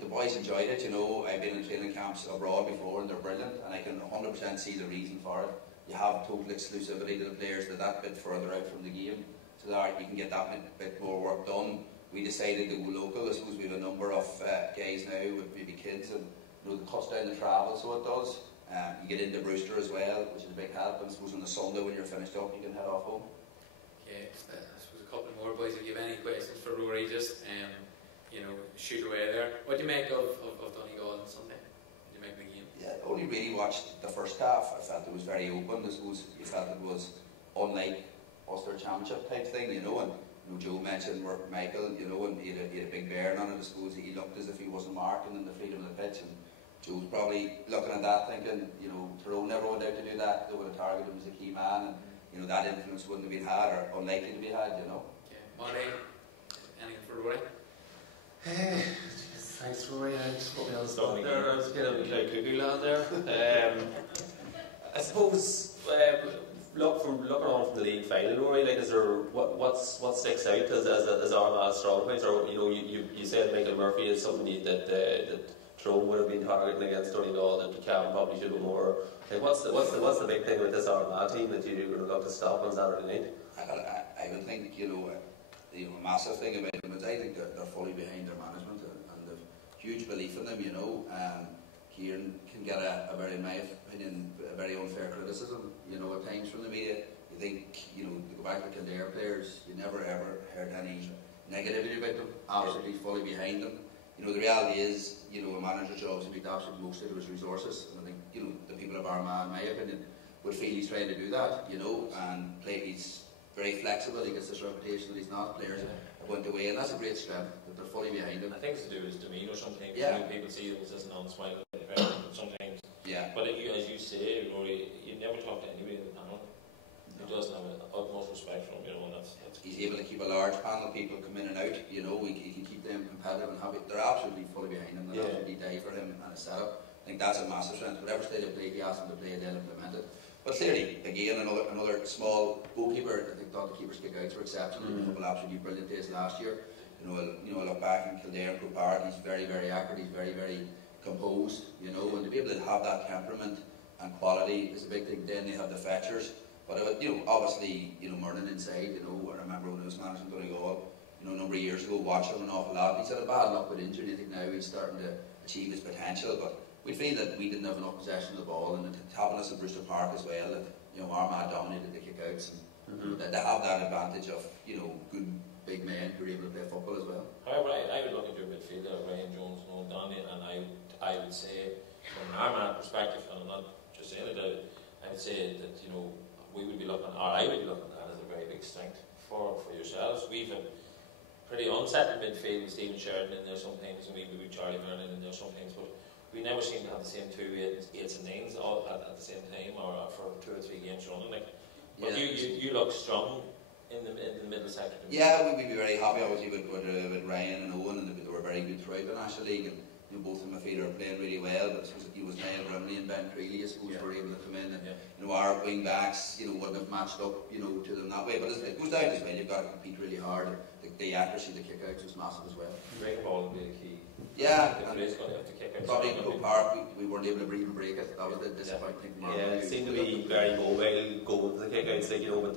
The boys enjoyed it. You know, I've been in training camps abroad before, and they're brilliant, and I can 100% see the reason for it. You have total exclusivity to the players. They're that bit further out from the game, so that you can get that bit more work done. We decided to go local. I suppose we have a number of guys now with maybe kids, and you know, it cuts down the travel, so it does. You get into Brewster as well, which is a big help. And I suppose on the Sunday when you're finished up, you can head off home. Okay, I suppose a couple more boys. If you have any questions for Rory, just shoot away there. What do you make of Donegal on Sunday? What do you make of the game? Yeah, I only really watched the first half. I felt it was very open. I suppose you felt it was unlike Ulster Championship type thing, and Joe mentioned Michael, and he had a big bearing on it. I suppose he looked as if he wasn't marking in the freedom of the pitch, and Joe's probably looking at that thinking, Tyrone never went out to do that. They would have targeted him as a key man, and that influence wouldn't have been had or unlikely to be had, Okay, Marty, anything for Rory? Thanks, Rory. I just put me on the spot there. I was getting in Cloud Cuckoo land there. I suppose, looking on from the league final, Rory, is there what sticks out as Armagh's strong points? Or you said Michael Murphy is somebody that Tyrone would have been targeting against Donegal, that Cavan probably should have more. What's the big thing with this Armagh team that you're going to look to stop on Saturday night? I would think a massive thing about them is I think they're fully behind their management and they've huge belief in them. Kieran can get a very, in my opinion, a very unfair criticism. At times from the media, you think to go back to Kildare players, you never ever heard any negativity about them. Absolutely fully behind them. The reality is, a manager's job is to make the absolute most out of his resources. And I think, the people of Armagh, in my opinion, would feel he's trying to do that, and he's very flexible. He gets this reputation that he's not. Players went away, and that's a great strength, that they're fully behind him. I think it's to do with his demeanour sometimes. Yeah. People see him as an unsmiling person sometimes. Yeah. But as you say, Rory, you never talk to anybody in the panel who doesn't have the utmost respect for him, and that's he's able to keep a large panel of people come in and out, he can keep them competitive and happy. They're absolutely fully behind him, they absolutely die for him and his setup. I think that's a massive strength. Whatever style of play he asks them to play, they'll implement it. But clearly, again, another small goalkeeper. I think thought the keeper's kick-outs were exceptional. A couple absolutely brilliant days last year. I look back in Kildare and Croke Park, he's very, very accurate, he's very, very composed, and to be able to have that temperament and quality is a big thing. Then they have the fetchers. But obviously, Merlin inside, I remember when I was managing Donegal, a number of years ago, watching him an awful lot. He's had a bad luck with injury. I think now he's starting to achieve his potential, but we feel that we didn't have enough possession of the ball, and it happened us at Brewster Park as well, that Armagh dominated the kick-outs, and they have that advantage of good big men who are able to play football as well. However, I would look at your midfielder, Ryan Jones and Owen Donnelly, and I would say, from an Armagh perspective, and I'm not just saying it, I would say that we would be looking, or I would be looking at that as a very big strength for yourselves. We've a pretty unsettled midfield with Stephen Sheridan in there sometimes, and we would be Charlie Vernon in there sometimes, but we never seem to have the same 2 8s and 9s all at the same time, or for 2 or 3 games running. But you look strong in the middle sector. Yeah, we'd be very happy obviously with Ryan and Owen, and they were very good throughout the National League, and both of them I feel are playing really well. But I suppose it was Niall Brimley and Ben Creeley, I suppose, were able to come in, and our wing backs, would have matched up, to them that way. But it goes down as well. You've got to compete really hard. The accuracy, the kick-outs is massive as well. Break ball would be a key. Yeah, and going to have to kick out. Probably in Croke Park, we weren't able to even break it. That was the disappointing thing. It seemed to be very mobile going to the kick-outs. But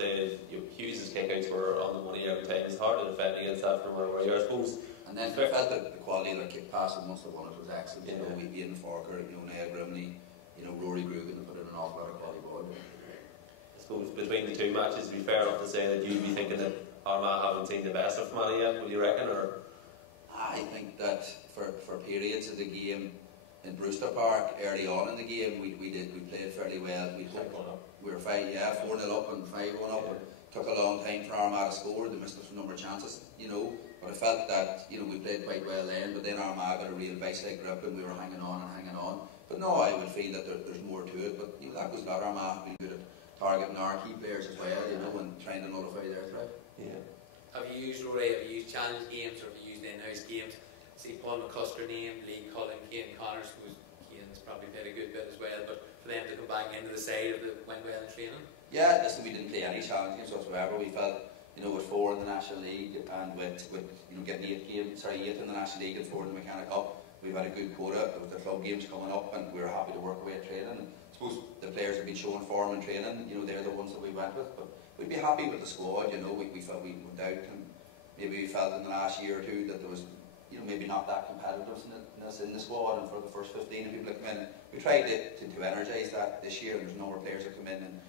Hughes' kick-outs were on the money every time. It's hard to defend against that from where we are, I suppose. And then I felt that the quality of their kick pass and once they won it was excellent. We Ian Forker, Niall Brimley, Rory Grugan, and put in an awful lot of quality ball. I suppose between the 2 matches, it'd be fair enough to say that you'd be thinking that Armagh haven't seen the best of Fermanagh yet, would you reckon? Or I think that for periods of the game in Brewster Park, early on in the game, we played fairly well. We were 4-0 up and 5-1 up. And took a long time for Armagh to score. They missed a number of chances, But I felt that we played quite well then. But then Armagh got a real backside grip, and we were hanging on. But no, I would feel that there's more to it. But that was that Armagh be good at targeting our key players as well, and trying to nullify their threat. Yeah. Have you used Rory? Have you used challenge games, or have you used in-house games? See Paul McCusker name, Lee Cullen, Cian Connors, who's Cian's probably played a good bit as well, but for them to come back into the side of the went well in training? Yeah, listen, we didn't play any challenge games whatsoever. We felt, with 4 in the National League and with getting 8 in the National League and 4 in the Mechanic Cup, we've had a good quota. There was the club games coming up, and we were happy to work away at training. And I suppose the players have been showing form in training. They're the ones that we went with. But we'd be happy with the squad. We felt we went out, and maybe we felt in the last year or two that there was, maybe not that competitiveness in the squad, and for the first 15 people that come in, we tried to energise that this year. There's a number of players that come in and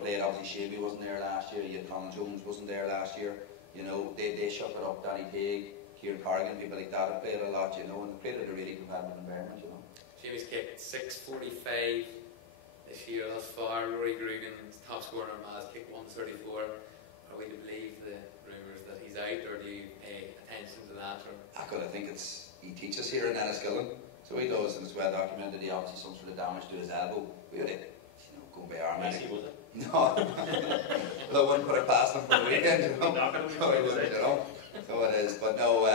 played. Obviously Shabby wasn't there last year. You had Colin Jones wasn't there last year. You know, they shook it up. Danny Teague, Kieran Corrigan, people like that have played a lot, you know, and played in a really competitive environment, you know. Jimmy's kicked 645 this year thus far. Rory Grugan, top scorer in Armagh, kicked 134. Are we to believe the rumours that he's out, or do you pay attention to that? Or? I think he teaches here in Enniskillen, so he does, and it's well documented. He obviously some sort of damage to his elbow. We had it, you know, going by Armagh. Messi, was it? No, well, I wouldn't put it past him for the weekend, you know. So he wouldn't, you know. So it is, but no,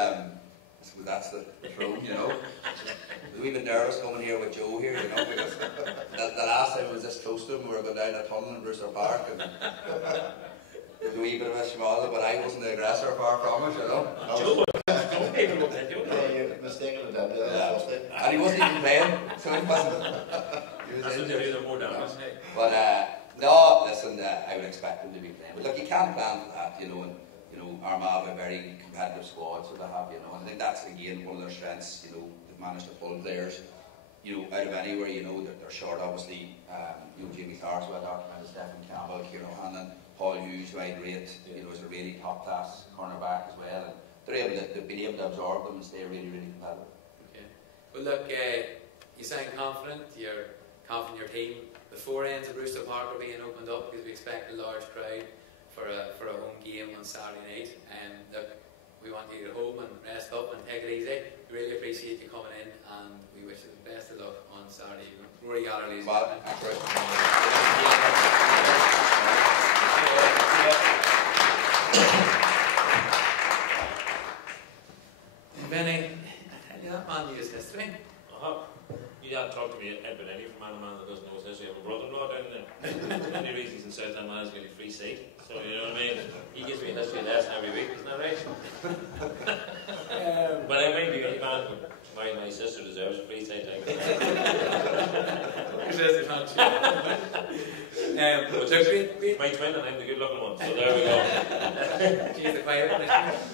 so that's the truth, you know. I was a wee bit nervous coming here with Joe here, you know, because the last time I was this close to him, we were going down a tunnel in Brewster Park, and there was a wee bit of a schmozzle, but I wasn't the aggressor, far from it, you know. Joe, some people looked at you. Yeah, you're mistaken with that. Yeah. And he wasn't even playing, so he wasn't. He was injured. More damage. But no, listen, I would expect him to be playing. But look, you can't plan for that, you know, and you know, Armagh have a very competitive squad, so they have, you know, and I think that's again one of their strengths, you know, they've managed to pull players, you know, out of anywhere, you know, they're short obviously, you know, Jamie Clark's well documented, Stephen Campbell, Kieran O'Hanlon, Paul Hughes, who I'd rate, you know, is a really top class cornerback as well, and they've been able to absorb them and stay really, really competitive. Okay. Well look, you sound confident, you're confident in your team. The four ends of Brewster Park are being opened up because we expect a large crowd for a home game on Saturday night, and look, we want you to go home and rest up and take it easy. We really appreciate you coming in, and we wish you the best of luck on Saturday evening. Rory Gallagher, Well, thanks very much. Benny, I tell you that man used history. You can't talk to me about any from man that doesn't know his history. I have a brother-in-law down there. Many reasons in South End has got a free seat. So, you know what I mean? He gives me a history lesson every week, isn't that right? But I might be any man, but my sister deserves a free seat. Your sister's not sure. My twin and I'm the good-looking one, so there we go. She's the quiet one,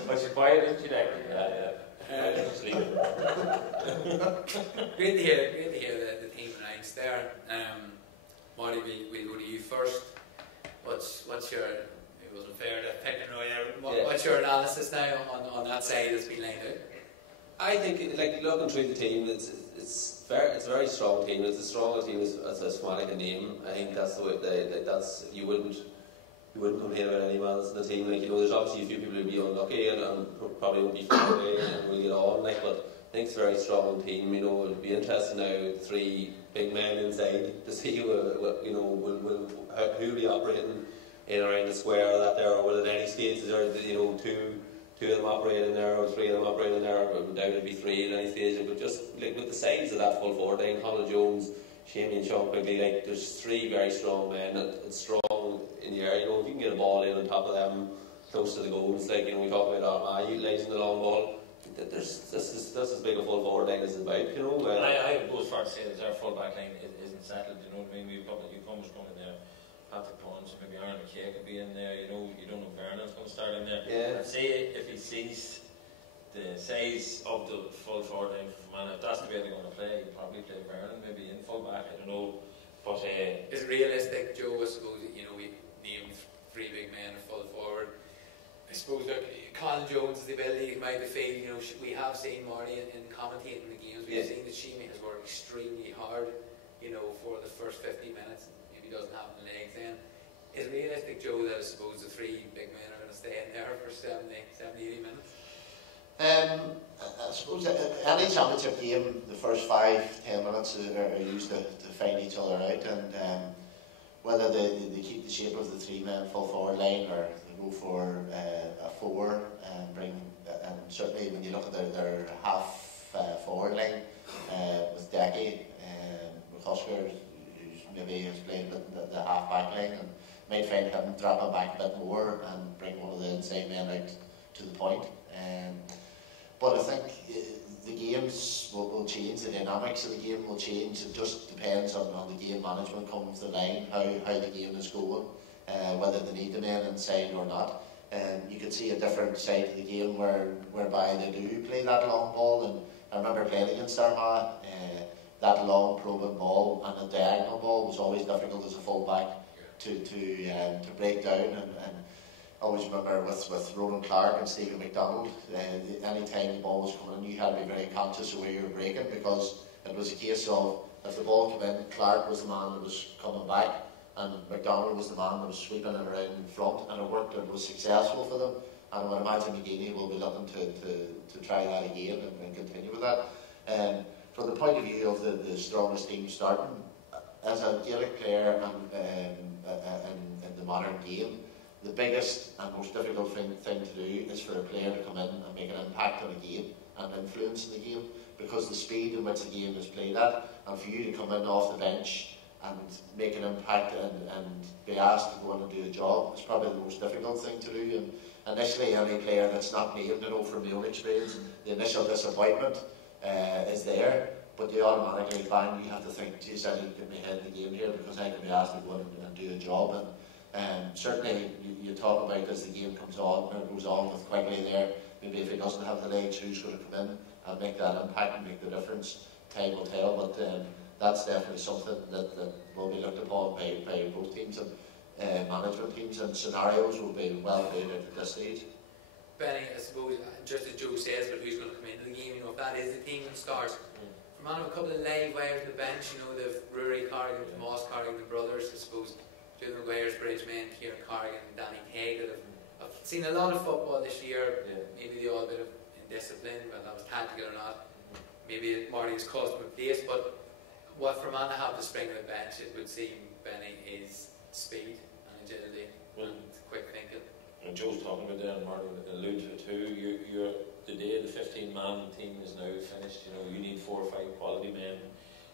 But she's quiet, isn't she? Yeah. Great to hear the team announced there. Marty, we'll go to you first. What's your, it wasn't fair to pick and Roy there, what's your analysis now on that side that's been laid out? I think, like, looking through the team, it's a very strong team. It's as strong a team as Fermanagh can name. I think that's the way that's you wouldn't complain about any man that's in the team. Like, you know, there's obviously a few people who'll be unlucky and probably won't be far away and will get on. Like, but I think it's a very strong team. You know, it'll be interesting now. Three big men inside to see who will be operating in around the square that there, or will at any stage is there, you know, two of them operating there or three of them operating there. I would doubt it'd be three at any stage. But just like with the size of that full forward line, Conor Jones, Shamey and Sean Quigley, like there's three very strong men and strong in the air. You know, if you can get a ball in on top of them, close to the goals, like, you know, we talk about Armagh utilising the long ball. This is as big a full forward line as it's about, you know. I would go as far to say that our full back line isn't settled. You know what I mean? We've got the newcomers coming in there. Patrick Pons, maybe Aaron McKay could be in there. You know, you don't know if Vernon's going to start in there. Yeah. I'd say if he sees the size of the full forward line for Fermanagh, if that's the way they're going to play, he'd probably play Vernon maybe in full back. I don't know. But is it realistic, Joe? I suppose, you know, we named three big men full forward. I suppose, look, Colin Jones has the ability to come out the field. You know, we have seen Marty in commentating the games. We've seen that Shamey has worked extremely hard, you know, for the first 50 minutes. If he doesn't have the legs then. Is it realistic, Joe, that I suppose the three big men are going to stay in there for 70, 80 minutes? I suppose any championship game, the first 5-10 minutes are used to find each other out, and whether they keep the shape of the three-man full forward line or they go for a four and bring, and certainly when you look at their half forward line with Decky with Husker, who's maybe has played the half back line, and might find him dropping back a bit more and bring one of the inside men out to the point. But I think the games will change, the dynamics of the game will change. It just depends on the game management comes to the line, how the game is going, whether they need the men inside or not. You can see a different side of the game whereby they do play that long ball. And I remember playing against Armagh, that long probing ball and the diagonal ball was always difficult as a full back to break down. And always remember with Ronan Clark and Stephen McDonald, any time the ball was coming in, you had to be very conscious of where you were breaking, because it was a case of, if the ball came in, Clark was the man that was coming back, and McDonald was the man that was sweeping it around in front, and it worked, it was successful for them. And I would imagine McGeaney will be looking to try that again and continue with that. From the point of view of the strongest team starting, as a Gaelic player in the modern game, the biggest and most difficult thing to do is for a player to come in and make an impact on a game and influence the game, because the speed in which the game is played at, and for you to come in off the bench and make an impact and be asked to go in and do a job is probably the most difficult thing to do. And initially, any player that's not named, from my own experience, the initial disappointment is there, but you automatically find you have to think, geez, I need to get my head in the game here, because I can be asked to go in and do a job. And certainly you talk about, as the game comes on, or goes on with Quigley there, maybe if he doesn't have the legs, who's going to come in and make that impact and make the difference? Time will tell, but that's definitely something that will be looked upon by both teams, and management teams, and scenarios will be well played at this stage. Benny, I suppose, just as Joe says, but who's going to come into the game, if that is the team that starts. Fermanagh have a couple of live wires on the bench, they've Rory Corrigan, Tomas Corrigan, the brothers, I suppose, Joe McGuire's Bridgeman, Kieran Corrigan, and Danny Kay, that have seen a lot of football this year, maybe the odd bit of indiscipline, whether that was tactical or not, maybe Marty's cost them a place, but what Fermanagh have to spring on the bench, it would seem, Benny, is speed and agility and quick thinking. And Joe's talking about that, and Martin alluded to it too. You're the day the 15-man team is now finished. You need 4 or 5 quality men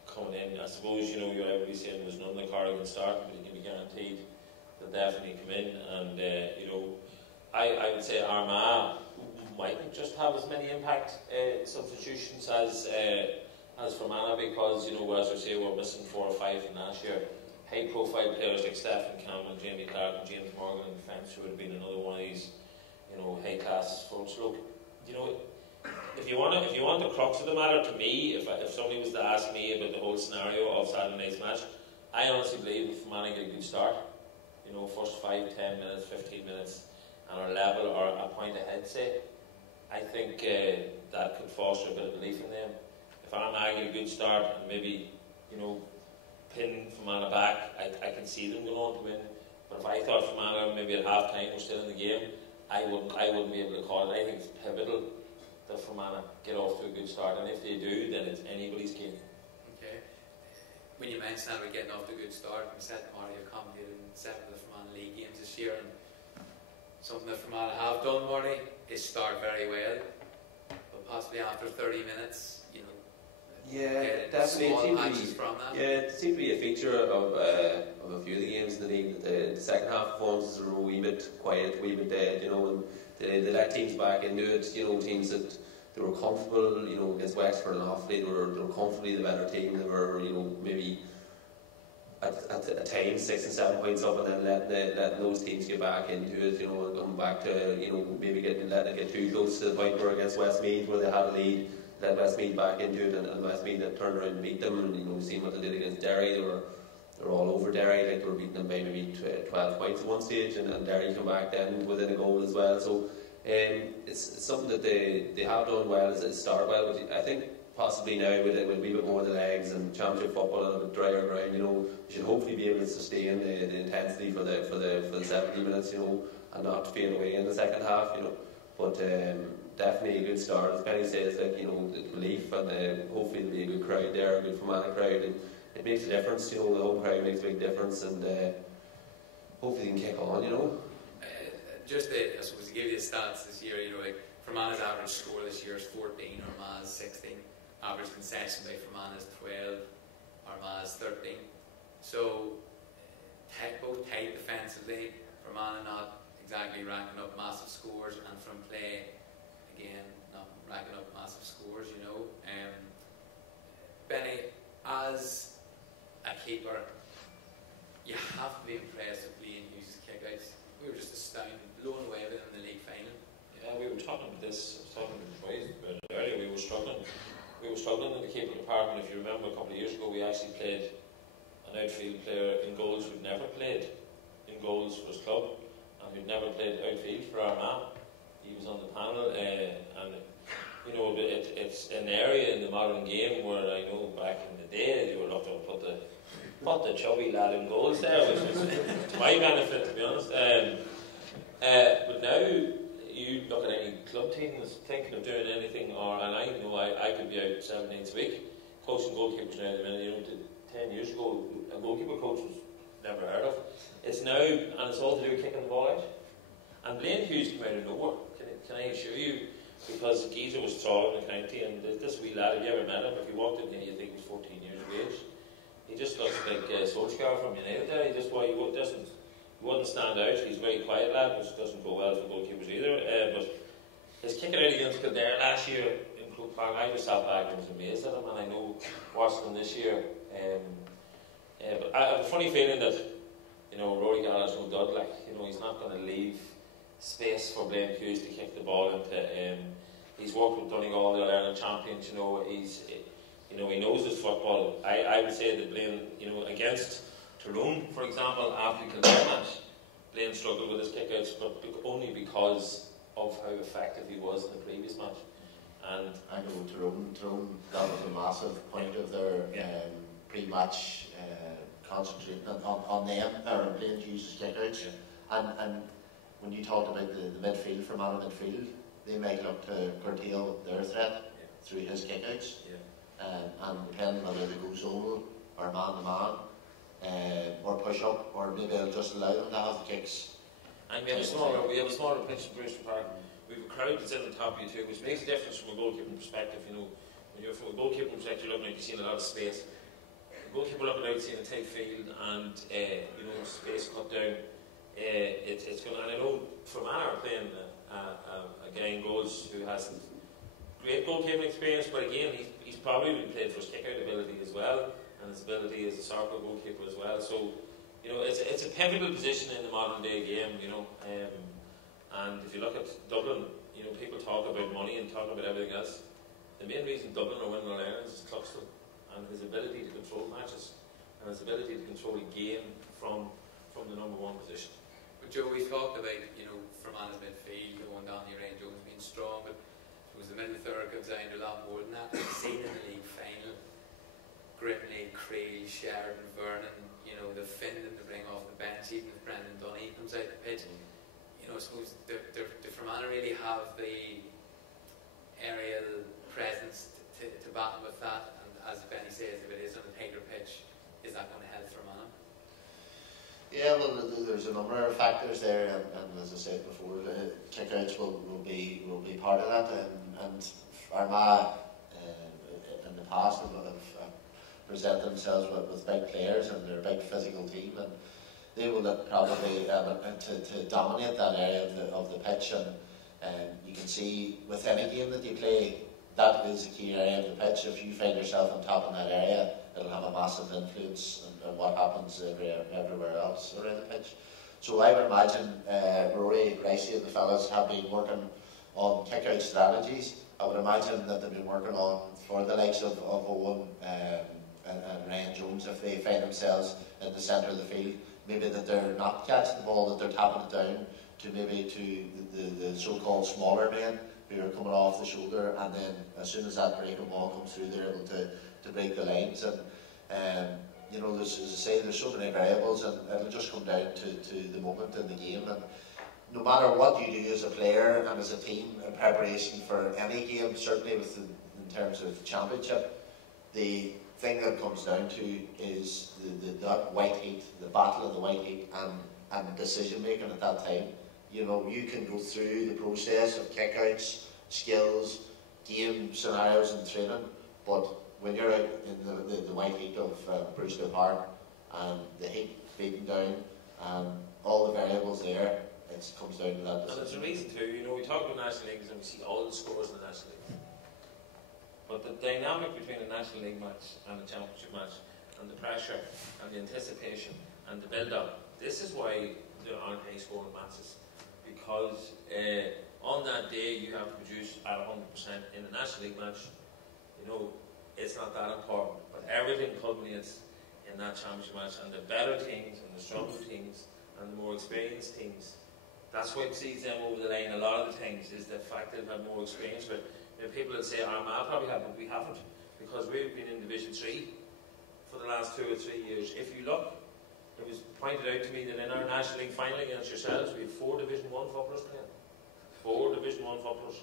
coming in. I suppose you're everybody saying there's none of the Corrigan starting, but you can be guaranteed they'll definitely come in. And I would say Armagh mightn't just have as many impact substitutions as Fermanagh, because as I say, we're missing 4 or 5 from last year. High-profile players like Stephen Campbell, Jamie Clark, and James Morgan in defence, who would have been another one of these, high-class folks. Look, if you want the crux of the matter, to me, if somebody was to ask me about the whole scenario of Saturday night's match, I honestly believe if Fermanagh get a good start, first 5, 10 minutes, 15 minutes, and are level or a point ahead, say, I think that could foster a bit of belief in them. If Armagh get a good start and maybe, pin Fermanagh back, I can see them going on to win. But if I thought Fermanagh maybe at half time was still in the game, I wouldn't be able to call it. I think it's pivotal that Fermanagh get off to a good start, and if they do, then it's anybody's game. Okay. When you mentioned that we're getting off to a good start, we said Marty have commented in 7 of the Fermanagh League games this year, and something that Fermanagh have done, Marty, is start very well, but possibly after 30 minutes, definitely. It seemed to be a feature of a few of the games in the league that the second half performances were a wee bit quiet, a wee bit dead, and they let teams back into it, teams that they were comfortable, against Wexford and Offaly, they were comfortably the better team. They were, maybe at times 6 and 7 points up, and then letting those teams get back into it, and come back to, maybe letting it get too close to the point where against Westmeath, where they had a lead, let Westmeath back into it, and Westmeath had turned around and beat them. And we've seen what they did against Derry. They were all over Derry, like they were beating them by maybe 12 points at one stage, and Derry came back then within a goal as well. So it's something that they have done well, as it started well. But I think possibly now with a wee bit more of the legs and championship football, a little bit drier ground, we should hopefully be able to sustain the intensity for the 70 minutes, and not fade away in the second half, But definitely a good start, as Benny says, the belief, and hopefully there'll be a good crowd there, a good Fermanagh crowd, and it makes a difference, the home crowd makes a big difference, and hopefully they can kick on, Just I suppose to give you the stats this year, Fermanagh's average score this year is 14, Armagh's 16, average concession by Fermanagh's 12, Armagh's 13. So both tight defensively, Fermanagh not exactly racking up massive scores, and from play, again, not racking up massive scores, Benny, as a keeper, you have to be impressed with Blaine Hughes' kickouts. We were just astounded, blown away with him in the league final. Yeah, we were talking about this, about it earlier. We were struggling in the keeper department. If you remember, a couple of years ago, we actually played an outfield player in goals who'd never played in goals for his club, and and who'd never played outfield for Armagh. He was on the panel, and you know, it's an area in the modern game where I know back in the day you were looking to put the chubby lad in goals there, which was to my benefit, to be honest. But now you look at any club team that's thinking of doing anything, and I know I could be out 7 days a week coaching goalkeepers now. You know, 10 years ago, a goalkeeper coach was never heard of. It's now, and it's all to do with kicking the ball out. And Blaine Hughes came out of nowhere. Can I assure you? Because Geezer was tall in the county, and this wee lad, have you ever met him? If you walked in here, you'd think he was 14 years of age. He just looks like Solskjaer from United there. He wouldn't stand out. He's a very quiet lad, which doesn't go well for goalkeepers either. But his kicking out against Kildare last year in Club Eirne, I just sat back and was amazed at him, and I know watching him this year. But I have a funny feeling that, you know, Rory Gallagher's no dud. Like, you know, he's not going to leave space for Blaine Hughes to kick the ball into. He's worked with Donegal, the All-Ireland champions. You know, he knows his football. I would say that Blaine, you know, against Tyrone, for example, after the Kildare match, Blaine struggled with his kickouts, but only because of how effective he was in the previous match. And I know Tyrone, that was a massive point of their pre-match concentrating on them, or Blaine Hughes' kickouts. And when you talked about the midfield, Fermanagh midfield, they might look to curtail their threat through his kickouts. And depending on whether they go zone or man-to-man, or push-up, or maybe they'll just allow them to have the kicks. And we have a smaller pitch in Brewster Park. We have a crowd that's in the top of you too, which makes a difference from a goalkeeping perspective. You know, when you're from a goalkeeping perspective, you're looking at, you're seeing a lot of space. The goalkeeper looking out, seeing a tight field, and you know, space cut down. It's going to, and I know Fermanagh are playing a guy in goals who hasn't great goalkeeping experience, but again, he's probably been played for his kick-out ability as well, and his ability as a soccer goalkeeper as well. So, you know, it's a pivotal position in the modern day game, you know. And if you look at Dublin, you know, people talk about money and talk about everything else. The main reason Dublin are winning All-Ireland is Cluxton and his ability to control matches and his ability to control a game from the number one position. But Joe, we've talked about, you know, Fermanagh's midfield, the one down here, Ryan Jones being strong, but it was the middle third comes down to a lot more than that. We've seen in the league final, Grimley, Creel, Sheridan, Vernon, you know, the Finland to bring off the bench, even if Brendan Dunny comes out the pitch. You know, I suppose the Fermanagh really have the aerial presence to battle with that, and as Benny says, if it is on a tighter pitch, is that going to help Fermanagh? Yeah, well, there's a number of factors there, and as I said before, the kickouts will be part of that, and Armagh in the past have presented themselves with big players, and they're a big physical team, and they will look probably to dominate that area of the pitch, and you can see with any game that you play, that is a key area of the pitch. If you find yourself on top in that area, it'll have a massive influence on what happens everywhere else around the pitch. So I would imagine Rory, Ricey and the fellas have been working on kick-out strategies. I would imagine that they've been working on, for the likes of Owen and Ryan Jones, if they find themselves in the centre of the field, maybe that they're not catching the ball, that they're tapping it down to the so-called smaller men who are coming off the shoulder, and then as soon as that breaking ball comes through, they're able to break the lines. And you know, as I say, there's so many variables, and it'll just come down to the moment in the game. And no matter what you do as a player and as a team in preparation for any game, certainly in terms of championship, the thing that comes down to is that white heat, the battle of the white heat, and decision making at that time. You know, you can go through the process of kickouts, skills, game scenarios and training, but when you're out in the white heat of Brewster Park and the heat beating down and all the variables there, it comes down to that decision. And there's a reason too. You know, we talk about National Leagues and we see all the scores in the National League. But the dynamic between a National League match and a Championship match, and the pressure and the anticipation and the build-up, this is why there aren't high-scoring matches. Because on that day you have to produce at 100%. In the National League match, you know, it's not that important. But everything culminates in that Championship match, and the better teams and the stronger teams and the more experienced teams That's what sees them over the line a lot of the times, is the fact that they've had more experience. But people will say, Armagh probably have, but we haven't, because we've been in Division 3 for the last 2 or 3 years. If you look, it was pointed out to me that in our National League final against yourselves, we had 4 Division 1 footballers playing. 4 Division 1 footballers.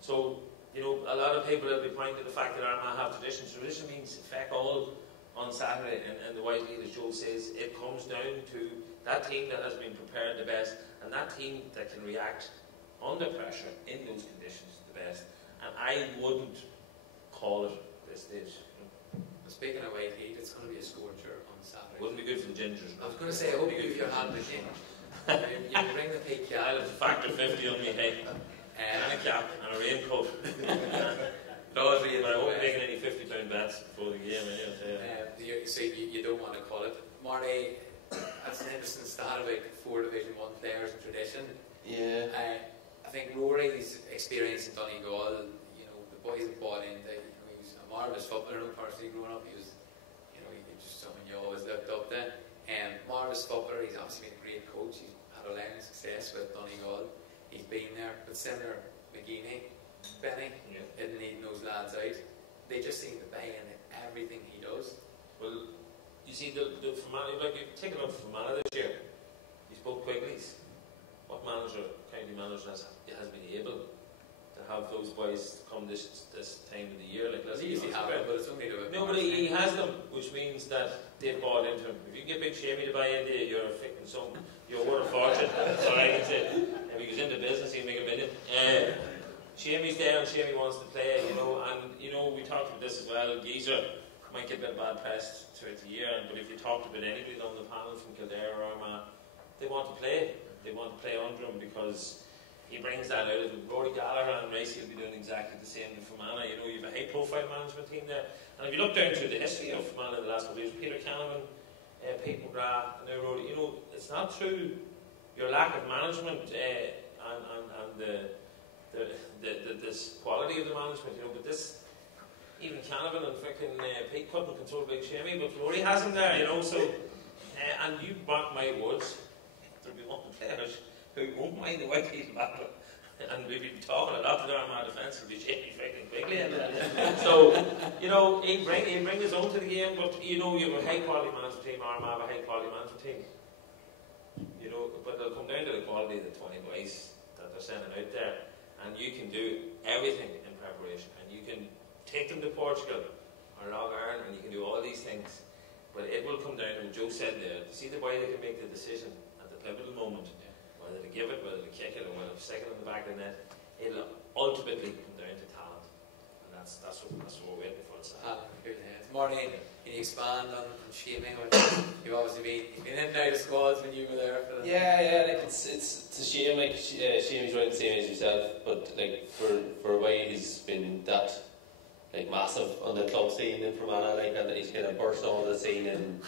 So, you know, a lot of people will be pointing to the fact that Armagh have tradition. Tradition means feck all on Saturday, and the White League, as Joe says, it comes down to that team that has been prepared the best, and that team that can react under pressure in those conditions the best. And I wouldn't call it at this stage. Speaking of White League, it's going to be a scorcher on Saturday. Wouldn't be good for the gingers. I was going to say, I hope you your hand with you. You bring the peak cap. I'll have factor 50 on me head. And a cap and a raincoat. But I won't be making any £50 bets before the game anyway. So you don't want to call it. Marty, that's an interesting stat about 4 Division 1 players in tradition. Yeah. I think Rory's experience in Donegal, you know, the boys have bought into, you know, he was a marvellous footballer. Personally growing up, he was, you know, he was just someone you always looked up to. Marvellous footballer, he's obviously been a great coach. He's had a line of success with Donegal. He's been there, but similar McGeaney, Benny, isn't needing those lads out. They just seem to buy into everything he does. Well, you see, the Fermanagh, like, take a look at Fermanagh this year. He's both Quigley's. What manager, county manager, has been able to have those boys come this time of the year? Like, he usually have it, but it's only to no, but he has them, which means that they've bought into him. If you get Big Shamey to buy into you, you're worth a fortune. That's all I can say. If he goes into business, he'd make $1 million. Shamey's there, and Shamey wants to play, you know. And you know, we talked about this as well. Geezer might get a bit of bad press throughout the year, but if you talked about anybody on the panel from Kildare or Armagh, they want to play. They want to play under him because he brings that out of them. Rory Gallagher and Racy will be doing exactly the same in Fermanagh. You know, you have a high-profile management team there. And if you look down through the history of Fermanagh in the last couple of years, Peter Canavan, Pete McGrath, and now Rory, you know, it's not through your lack of management and this quality of the management, you know, but this, even Canavan and freaking Pete couldn't control Big Shamey, but Rory has him there, you know, so, and you mark my words, there'll be one players who won't mind the White League battle, and we'll be talking a lot to their Armagh defence, will be Shamey freaking Quigley. So, you know, he'll bring his own to the game, but, you know, you have a high-quality management team, Armagh have a high-quality management team. You know, but it'll come down to the quality of the 20 boys that they're sending out there, and you can do everything in preparation, and you can take them to Portugal or Club Eirne, and you can do all these things, but it will come down to what Joe said there. To see the boy that can make the decision at the pivotal moment, whether to give it, whether to kick it, or whether to stick it in the back of the net, it'll ultimately come down to talent, and that's what we're waiting for. Marty, can you expand on Shamey? You've obviously been in and out of squads when you were there. Like it's a shame. Like Shamey's running the same as yourself, but like for a while he's been that like massive on the club scene in Fermanagh, like, and he's kind of burst onto the scene and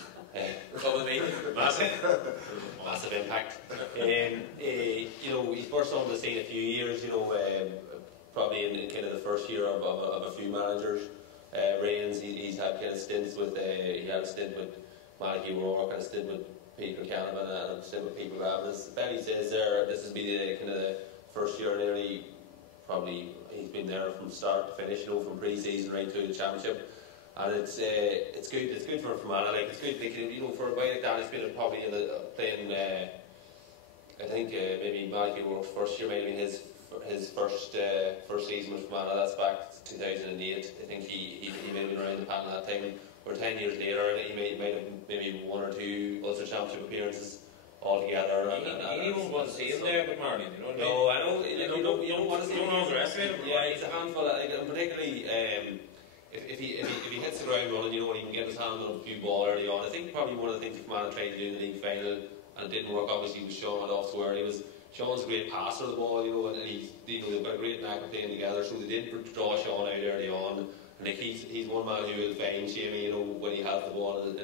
massive impact. You know, he's burst onto the scene a few years. You know, probably in kind of the first year of a few managers. Reigns, he's had kind of stints with he had a stint with Malachy Rourke and a stint with Peter Canavan and a stint with Peter Graham. As Benny says there, this has been the kind of the first year nearly. Probably he's been there from start to finish, you know, from pre-season right through the championship, and it's good. It's good for Fermanagh. Like, it's good, like, you know, for a boy like that, he's been probably playing. I think maybe Malachy Rourke's first year, maybe his first season with Fermanagh. That's back to 2008. I think he may have been around the panel that time. Or 10 years later, he might have maybe 1 or 2 Ulster Championship appearances altogether. You don't want to see him there, but Marty, you know what I mean? No, I know. You don't want to see him. Don't underestimate him. Yeah, he's a handful. And particularly if he hits the ground running, you know, he can get his hand on a few ball early on. I think probably one of the things that Fermanagh tried to do in the league final and it didn't work. Obviously, was Sean went off so early. Sean's a great passer of the ball, you know, and they've got a great knack of playing together. So they did draw Sean out early on. And like he's one man who will find Shamey, you know, when he has the ball and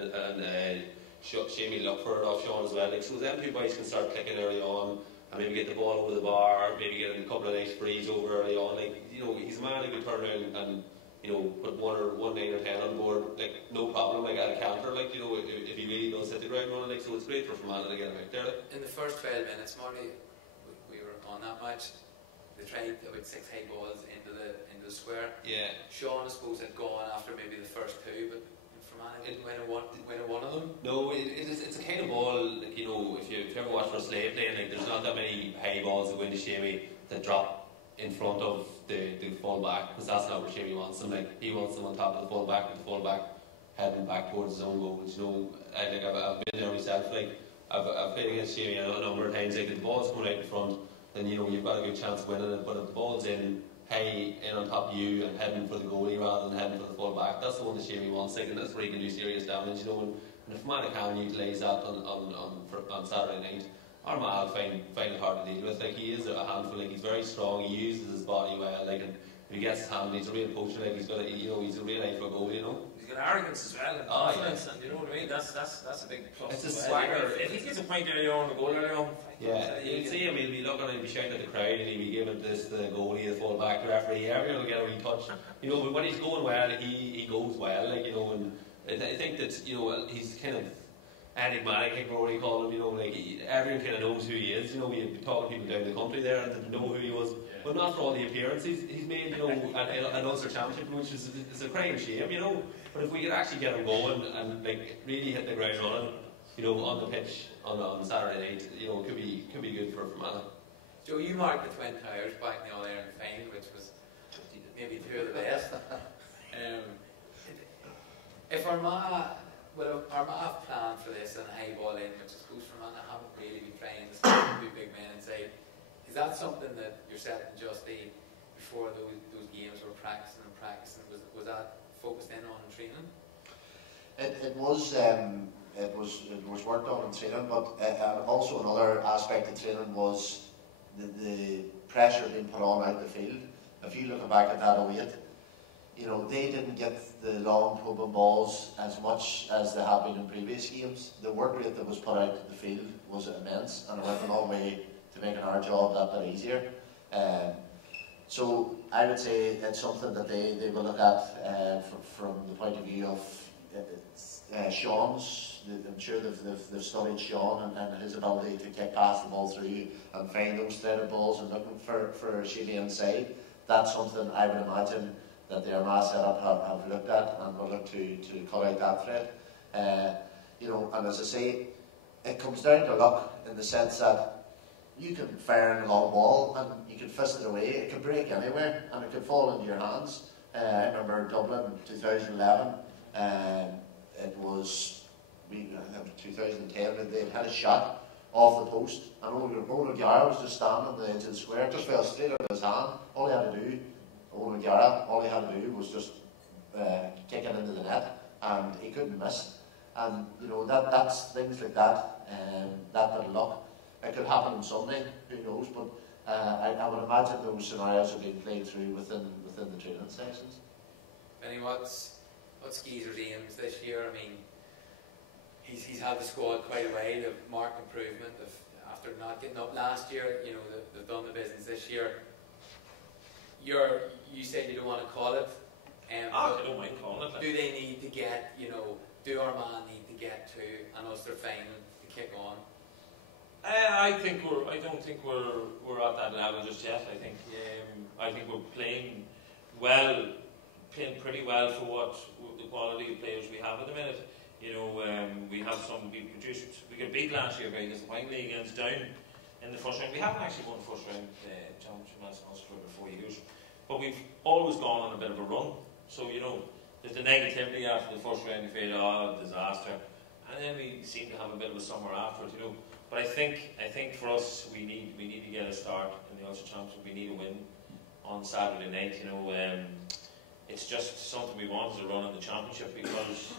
Shamey look for it off Sean as well. Like, so them two boys can start clicking early on and maybe get the ball over the bar, maybe get a couple of nice sprees over early on. Like, you know, he's a man who can turn around and, you know, put 9 or 10 on board, like, no problem, like, at a counter, like, you know, if he really does hit the ground running, like, so it's great for Fermanagh to get him out there. Like. In the first 12 minutes, Marty, on that match. They tried about 6 high balls into the square. Yeah. Sean, I suppose, had gone after maybe the first 2, but Fermanagh didn't win one of them. No, it's a kind of ball, like, you know, if you've ever watched Roslave playing, like, there's not that many high balls that go into Shamey that drop in front of the full back, because that's not where Shamey wants them. Like, he wants them on top of the full back, with the full back heading back towards his own goals. You know, I've been there myself. Like, I've played against Shamey a number of times. Like, if the ball's coming out in front, then, you know, you've got a good chance of winning it. But if the ball's in high, in on top of you and heading for the goalie rather than heading for the full back, that's the one that Shamey wants. Like, and that's where he can do serious damage. You know, and if Fermanagh can utilise that on Saturday night, Armagh find it hard to deal with. Like, he is a handful. Like, he's very strong. He uses his body well. Like, and if he gets his hand, he's a real poacher. Like, he's got a, you know, he's a real eye for a goal. You know. He's got arrogance as well and confidence, and you know what I mean. That's a big plus. It's a well. swagger. If he gets a point early on, a goal early on. Yeah, you'd see him. He'll be looking and he'll be shouting at the crowd, and he'll be giving this the goalie, the full back, the referee. Everyone will get a wee touch. You know, but when he's going well, he goes well. Like, you know, and I think that, you know, he's kind of enigmatic, like Rory called him. You know, like, everyone kind of knows who he is. You know, we've been talking to people down the country there and they know who he was, but not for all the appearances he's made. You know, an Ulster Championship, which is a crying shame. You know, but if we could actually get him going and like really hit the ground running, you know, on the pitch on Saturday night, you know, could be good for Fermanagh. Joe, you marked the Twin Towers back in the All Ireland final, which was maybe 2 of the best. If Armagh have planned for this and a high ball in, which I suppose Fermanagh haven't really been trying to do big men inside, is that something that yourself and Justy, before those games, were practicing? Was that focused in on in training? It was worked on in training, but also another aspect of training was the pressure being put on out the field. If you look back at that 08, you know, they didn't get the long probing balls as much as they have been in previous games. The work rate that was put out to the field was immense, and it went a long way to making our job that bit easier. So I would say it's something that they will look at from the point of view of Sean's. I'm sure they've studied Sean and his ability to get past the ball through and find those threaded balls and looking for Sheely inside. That's something I would imagine that the Armagh setup have looked at and will look to cut out that thread. You know, and as I say, it comes down to luck in the sense that you can fire in a long ball and you can fist it away. It could break anywhere and it could fall into your hands. I remember Dublin 2011. It was 2010. They had a shot off the post, and Owen Gara was just standing on the edge of the square. It just fell straight out of his hand. All he had to do, Owen Gara, was just kick it into the net, and he couldn't miss. And you know, that's things like that. That bit of luck. It could happen on Sunday, who knows? But I would imagine those scenarios are being played through within the training sessions. Benny, what's Skeezer's aims this year? I mean, he's had the squad quite a way. They've marked improvement. After not getting up last year, you know, they've done the business this year. You said you don't want to call it. I don't mind calling it. Do they need to get, you know, do Armagh need to get to an Ulster final to kick on? I don't think we're at that level just yet. I think we're playing pretty well for what the quality of players we have at the minute. You know, we have some. We got beat last year very disappointingly against Down in the first round. We haven't actually won the first round championship in Ulster for 4 years, but we've always gone on a bit of a run. So you know, there's the negativity after the first round. You feel disaster, and then we seem to have a bit of a summer after it. You know. But I think for us, we need to get a start in the Ulster Championship. We need a win on Saturday night. You know, it's just something we want as a run in the championship, because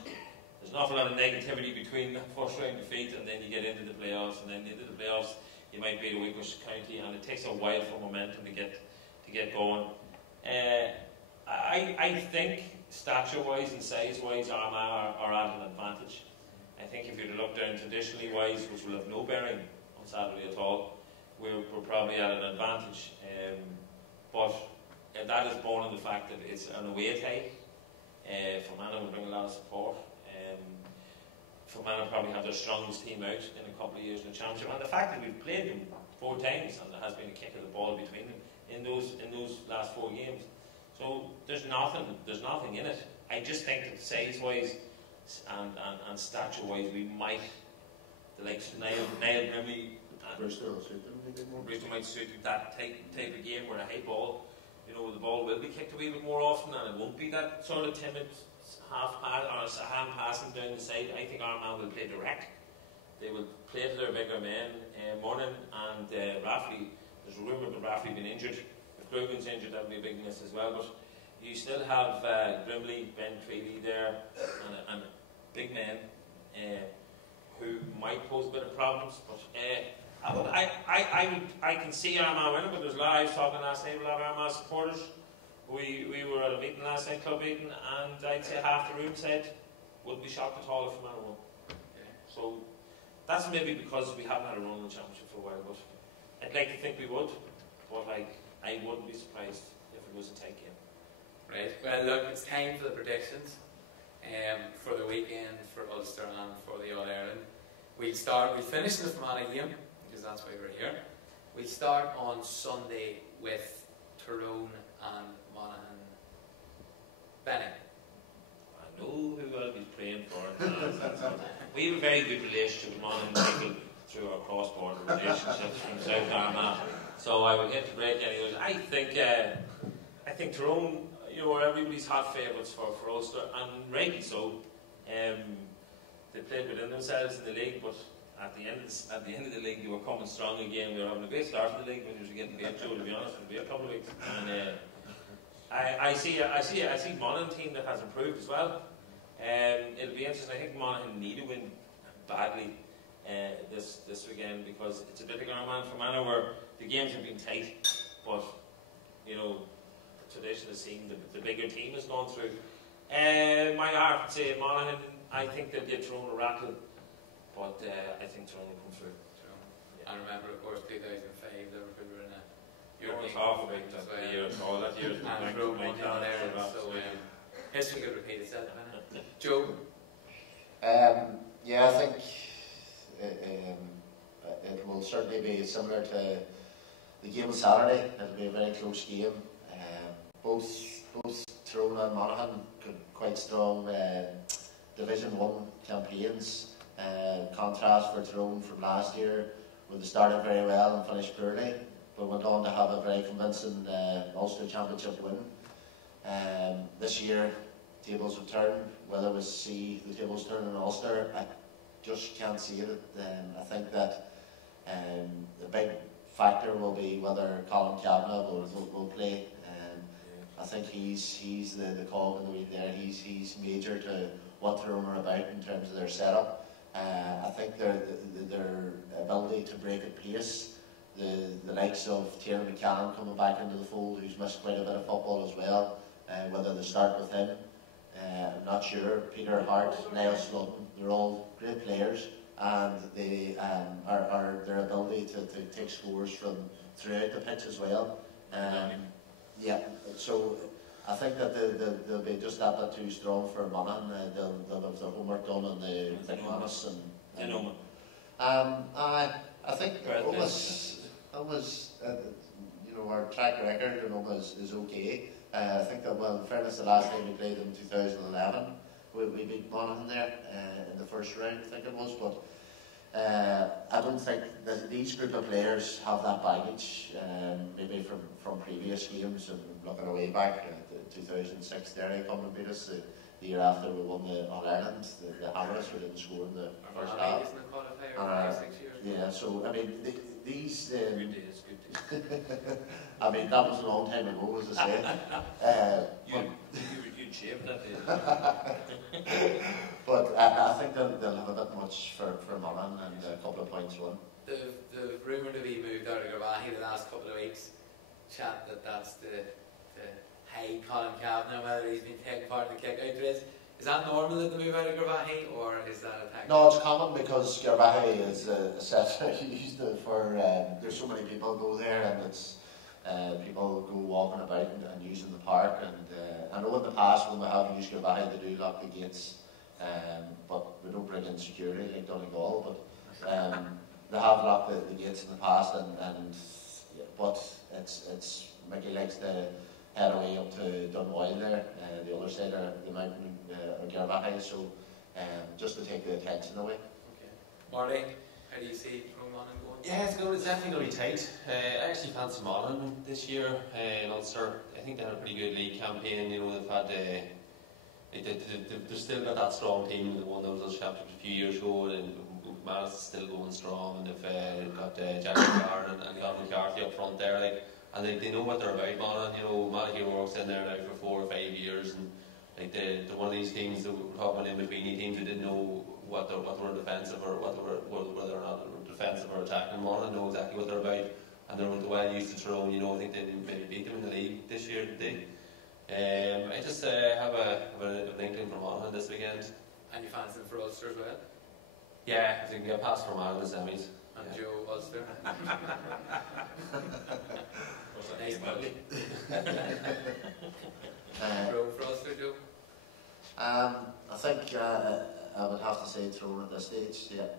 there's an awful lot of negativity between the first round defeat and then you get into the playoffs, and then into the playoffs you might beat a weakish county, and it takes a while for momentum to get going. I think stature-wise and size-wise, Armagh are at an advantage. I think if you look down traditionally wise, which will have no bearing on Saturday at all, we're probably at an advantage. But that is born of the fact that it's an away tie. Fermanagh will bring a lot of support. Fermanagh probably have their strongest team out in a couple of years in the championship. And the fact that we've played them 4 times, and there has been a kick of the ball between them in those last 4 games. So there's nothing in it. I just think that size-wise and stature-wise, we might, the likes of Niall Grimley and Brewster might suit that type of game where a high ball, you know, the ball will be kicked a wee bit more often, and it won't be that sort of timid half pass or a hand passing down the side. I think Armagh will play direct. They will play to their bigger men. Morning and Rafferty, there's a rumour that Rafferty been injured. If Grugan's injured, that would be a big miss as well. But you still have Grimley, Ben Treaty there, and big men who might pose a bit of problems. But I can see Armagh winning, but there's a lot. I was talking last night with a lot of Armagh supporters. We were at a meeting last night, Club Eirne, and I'd say half the room said wouldn't be shocked at all if Fermanagh won. So that's maybe because we haven't had a run in the championship for a while, but I'd like to think we would. But I wouldn't be surprised if it was a tight game. Right. Well, look, it's time for the predictions for the weekend for Ulster and for the All Ireland. We finish the Fermanagh game because that's why we're here. We start on Sunday with Tyrone and Monaghan. Benny. I know who I'll be praying for. We have a very good relationship with Monaghan people through our cross-border relationships from South Armagh. So I would hit the break anyways. I think Tyrone, you know, are everybody's hot favourites for Ulster, and rightly so. They played within themselves in the league, but at the end of the league, they were coming strong again. We were having a great start in the league when you were getting beat, Joe, to be honest. It'll be a couple of weeks. And I see Monaghan team that has improved as well. It'll be interesting. I think Monaghan need to win badly this weekend because it's a bit like Armagh and Fermanagh where the games have been tight, but you know, the tradition has seen the bigger team has gone through. My heart would say Monaghan. I think they'll get Tyrone a rattle, but I think Tyrone will come through. Yeah. I remember, of course, 2005, Liverpool were in a European talk about that year, all that year. And Tyrone won down there, so history could repeat itself. Joe? Yeah, I think it will certainly be similar to the game on Saturday. It'll be a very close game. Both Tyrone and Monaghan got quite strong Division 1 campaigns. Contrast for Tyrone from last year, where they started very well and finished poorly, but went on to have a very convincing Ulster Championship win. This year, tables have turned. Whether we see the tables turn in Ulster, I just can't see it. I think that the big factor will be whether Colin Kavanagh will play. I think he's the cog in the wheel there. He's major to what Tyrone are about in terms of their setup. I think their ability to break at pace, the likes of Tiernan McCann coming back into the fold, who's missed quite a bit of football as well, whether they start with him, I'm not sure. Peter Hart, Niall Slutton, they're all great players, and they are their ability to take scores from throughout the pitch as well. Yeah, so I think that they'll be just that bit too strong for Monaghan. They'll have their homework done on the McManus and I think almost you know, our track record in almost is okay. I think that, well, in fairness, the last time we played in 2011, we beat Monaghan there in the first round, I think it was. But I don't think that these group of players have that baggage, maybe from previous games. And looking away back to 2006, Derry come and beat us. The year after we won the All Ireland, the Hammers, we didn't score in the first half. Yeah, so I mean these. Good days, good days. I mean that was a long time ago, as I say. You'd shave that day. But I think they'll have a bit much for Monaghan and a couple of points won. The rumour to be moved out of Garvaghey the last couple of weeks. Chat that's the high Colin Kavanagh, whether he's been taking part in the kick-out race. Is that normal that they move out of Garvaghey, or is that a tactic? No, it's common because Garvaghey is a set used for. There's so many people go there, and it's people go walking about and using the park. And I know in the past when we have used Garvaghey, they do lock the gates, but we don't bring in security like Donegal. But they have locked the gates in the past, but it's Mickey likes to head away up to Dunboyne there, the other side of the mountain, or Garbahay, so just to take the attention away. Okay. Marty, how do you see Fermanagh going? Yeah, it's definitely going to be tight. I actually fancy Monaghan this year in Ulster. I think they had a pretty good league campaign. You know, they've had they've still got that strong team that won the Ulster Championship a few years ago, and McMahon's still going strong, and they've got Jack McLaren and John McCarthy up front there, like, and they know what they're about. Monaghan, you know, Matthew works in there now for 4 or 5 years, and like they're one of these teams that we're talking in between teams who didn't know what they were defensive or whether or not they were defensive or attacking. Monaghan know exactly what they're about, and they're well used to Tyrone. You know, I think they maybe beat them in the league this year, did they? I just have an inkling for Monaghan this weekend. And you fancy them for Ulster as well? Yeah, I think we have passed for Monaghan in the semis. And yeah. Joe Ulster. Nice buddy. Road for Ulster, Joe? I think I would have to say Tyrone at this stage, yeah.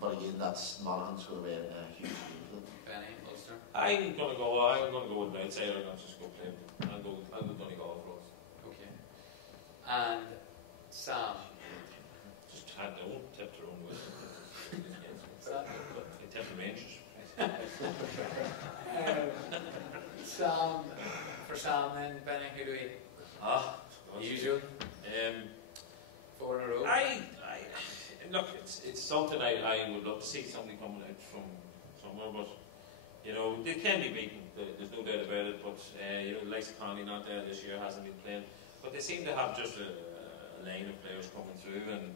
But again, that's Monaghan's going to be a huge game for them. Benny, Ulster? I'm going to go with the outsider and I'll just go play. I'll go Donegal for us. Okay. And Sam? Just don't tip Tyrone with it. Sam? They tip the Rangers. Sam, for Sam then, Benny, who do we? Usual? 4 in a row? Look, it's something I would love to see somebody coming out from somewhere, but you know, they can be beaten, there's no doubt about it, but you know, the likes of Conley not there this year, hasn't been playing, but they seem to have just a line of players coming through, and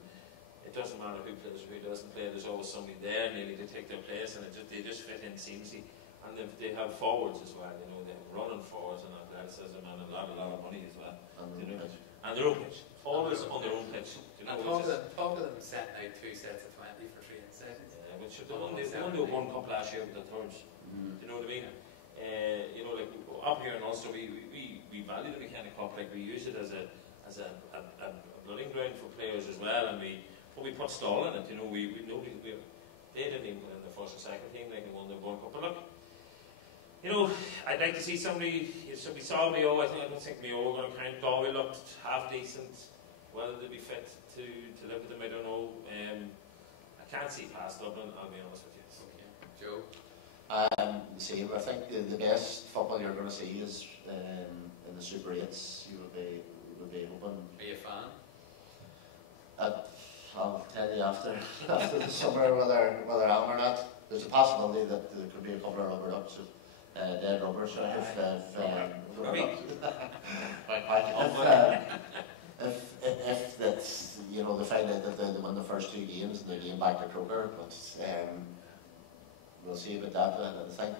it doesn't matter who plays or who doesn't play, there's always somebody there nearly to take their place, and they just fit in seamlessly. And they have forwards as well, you know, they have running forwards and athleticism and a lot of money as well. You know, and their own pitch. Always on their own pitch. You know, talk of them setting out 2 sets of 20 for 3 seconds. Yeah, which they only won cup last year with the thirds. Do you know what I mean? You know, like up here in Ulster, we value the McKenna Cup, like we use it as a blooding ground for players as well, and we put stall in it. You know, they didn't even win the first or second team, like they won the World Cup. But look, you know, I'd like to see somebody saw Mayo. I don't think Mayo are going to count. Galway looked half decent. Whether they'd be fit to look at them, I don't know. I can't see past Dublin, I'll be honest with you. Okay. Joe? See, I think the best football you're going to see is in the Super 8s. You would be hoping. Are you a fan? I'll tell you after the summer whether I am or not. There's a possibility that there could be a couple of rubber ducks. Dead rubbers, if that's, you know, they find out that they win the first 2 games and they game back to Croker, but we'll see about that. I think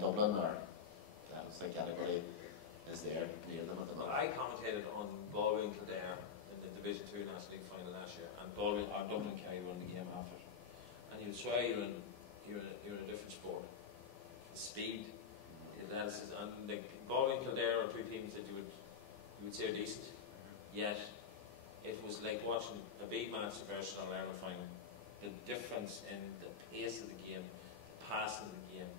Dublin, or I don't think anybody is there near them at the moment. I commentated on Galway and Kildare in the Division 2 National League final last year, and Dublin and Kerry won the game after, and you'd swear you're in a different sport. The speed. And like Galway and Kildare are 2 teams that you would say are decent, yet it was like watching a big match versus an All-Ireland final. The difference in the pace of the game, the passing of the game,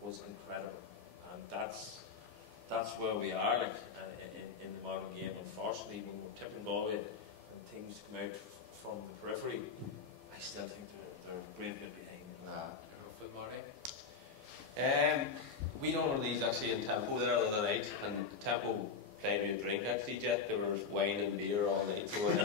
was incredible, and that's where we are, like in the modern game. Unfortunately, when we're tipping Galway and things come out from the periphery, I still think they're a great bit behind. We done one of these actually in Tempo there the other night, and Tempo played me a drink actually, Jet. There was wine and beer all night. So with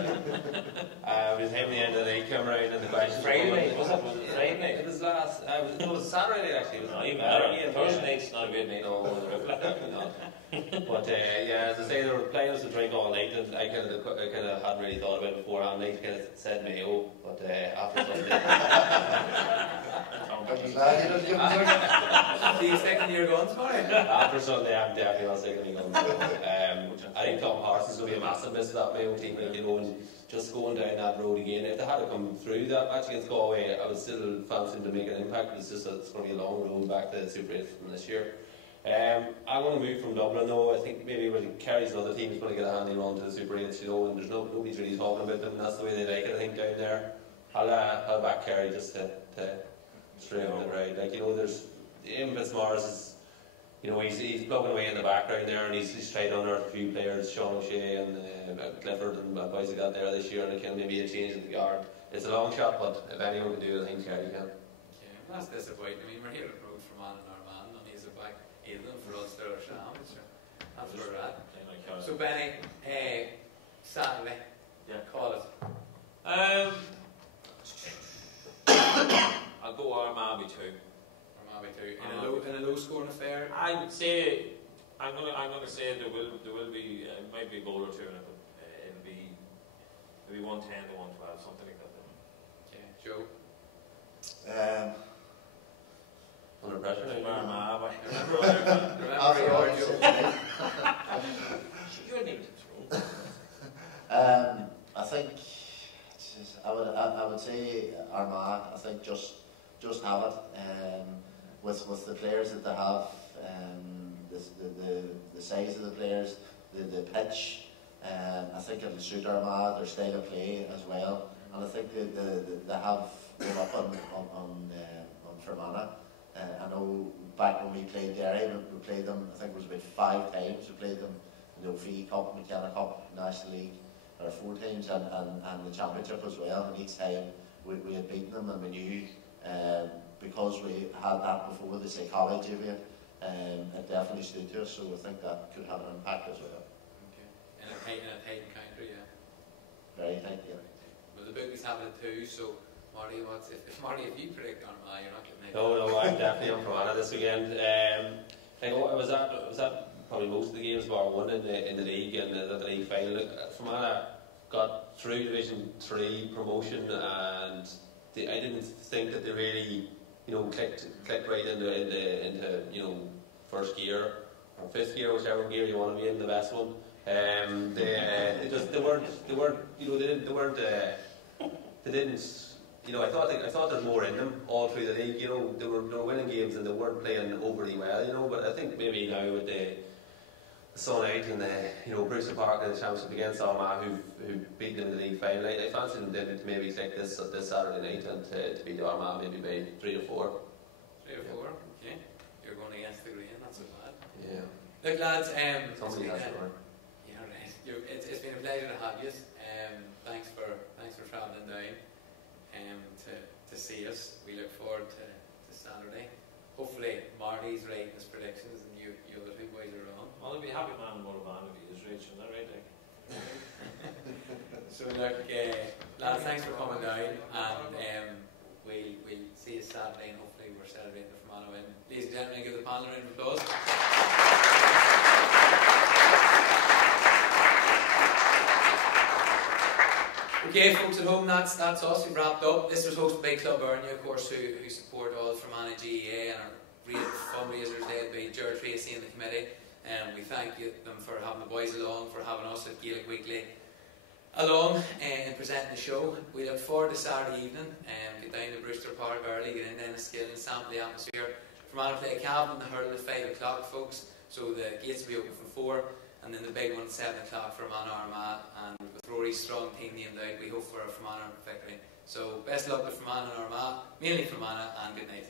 him the end of the night came around and the question Friday night, was it? Friday night? It was it was Saturday night actually. It was not even better. Thursday night's not a good night. No, definitely not. But yeah, as I say, they were playing us a drink all night, and I kind of hadn't really thought about it beforehand. I kind of said Mayo, but after Sunday. Do you second your guns for it? After Sunday, I'm definitely not seconding guns. I think Tom Parsons will be a massive miss for that Mayo team. Like, you know, and just going down that road again. If they had to come through that match against Galway, I would still fancy them to make an impact. It's just that it's going to be a long road back to the Super 8 from this year. I want to move from Dublin though. I think maybe when Kerry's another team is going to get a handy run to the Super 8s, you know, and there's nobody's really talking about them, and that's the way they like it, I think, down there. I'll back Kerry just to straight on the right. Like, you know, there's Ian Fitzmaurice is, you know, he's plugging away in the background there, and he's tried to unearth a few players, Sean O'Shea and Clifford and boys that got there this year, and it can maybe a change in the guard. It's a long shot, but if anyone can do it, I think Kerry can. Okay, well, that's disappointing. I mean, we're here at Road for Man and Armagh, and he's back either for Ulster or Sham, so that's where we're at. So Benny, Saturday, call it. I'll go Armagh by 2. Armagh by 2 in a low scoring affair. I would say I'm gonna say there will be might be a goal or two in it, but it'll be maybe 110 to 112, something like that. Okay, Joe. Under pressure now. Armagh. Remember your Joe. You need to throw. I think I would say Armagh. I think just have it with the players that they have, the size of the players, the pitch. I think it'll suit Armagh, their style of play as well, and I think they have gone up on Fermanagh. I know back when we played Derry, we played them. I think it was about 5 times. We played them in the O'Fee Cup, McKenna Cup, National League, or 4 times, and the Championship as well. And each time we had beaten them, and we knew because we had that before, the psychology of it, it definitely stood to us. So I think that could have an impact as well. Okay, and a tight encounter, yeah. Very tight, yeah. Well, the bookies have it too. So Marty, if you predict Armagh, you're not getting it. No, I'm definitely on Fermanagh this weekend. Like, I was at probably most of the games bar one in the league and the league final. Fermanagh got through Division 3 promotion, and I didn't think that they really, you know, clicked right into you know, first gear or fifth gear, whichever gear you want to be in, the best one. They didn't. You know, I thought there's more in them all through the league. You know, they were winning games and they weren't playing overly well. You know, but I think maybe now with the sun out and the Brewster Park in the Championship against Armagh, who beat them in the league final, I fancy them to maybe click this Saturday night and to beat Armagh maybe by 3 or 4. 3 or 4. Okay, you're going against the grain. Not so bad. Yeah. Look, lads. Somebody has to run. Yeah, right. It's been a pleasure to have you. Thanks for travelling down. To see us. We look forward to Saturday. Hopefully Marty's right in his predictions and you other 2 boys are wrong. Well, I'll be happy man more than if he is rich, isn't that right? So look, lads, thanks for coming down, and we'll see you Saturday, and hopefully we're celebrating the Fermanagh win. Ladies and gentlemen, give the panel a round of applause. Okay, folks at home, that's us. We've wrapped up. This was hosted by Club Eirne, of course, who support all Fermanagh GEA and are great fundraisers led by Gerard Tracy and the committee. And we thank them for having the boys along, for having us at Gaelic Weekly along and presenting the show. We look forward to Saturday evening and get down to Brewster Park early, get in Enniskillen and sample the atmosphere. Fermanagh play Cavan, the hurl at 5 o'clock, folks. So the gates will be open from 4. And then the big one at 7 o'clock for Fermanagh Armagh, and with Rory's strong team named out, we hope for a Fermanagh victory. So best of luck to Fermanagh and Armagh, mainly Fermanagh, and good night.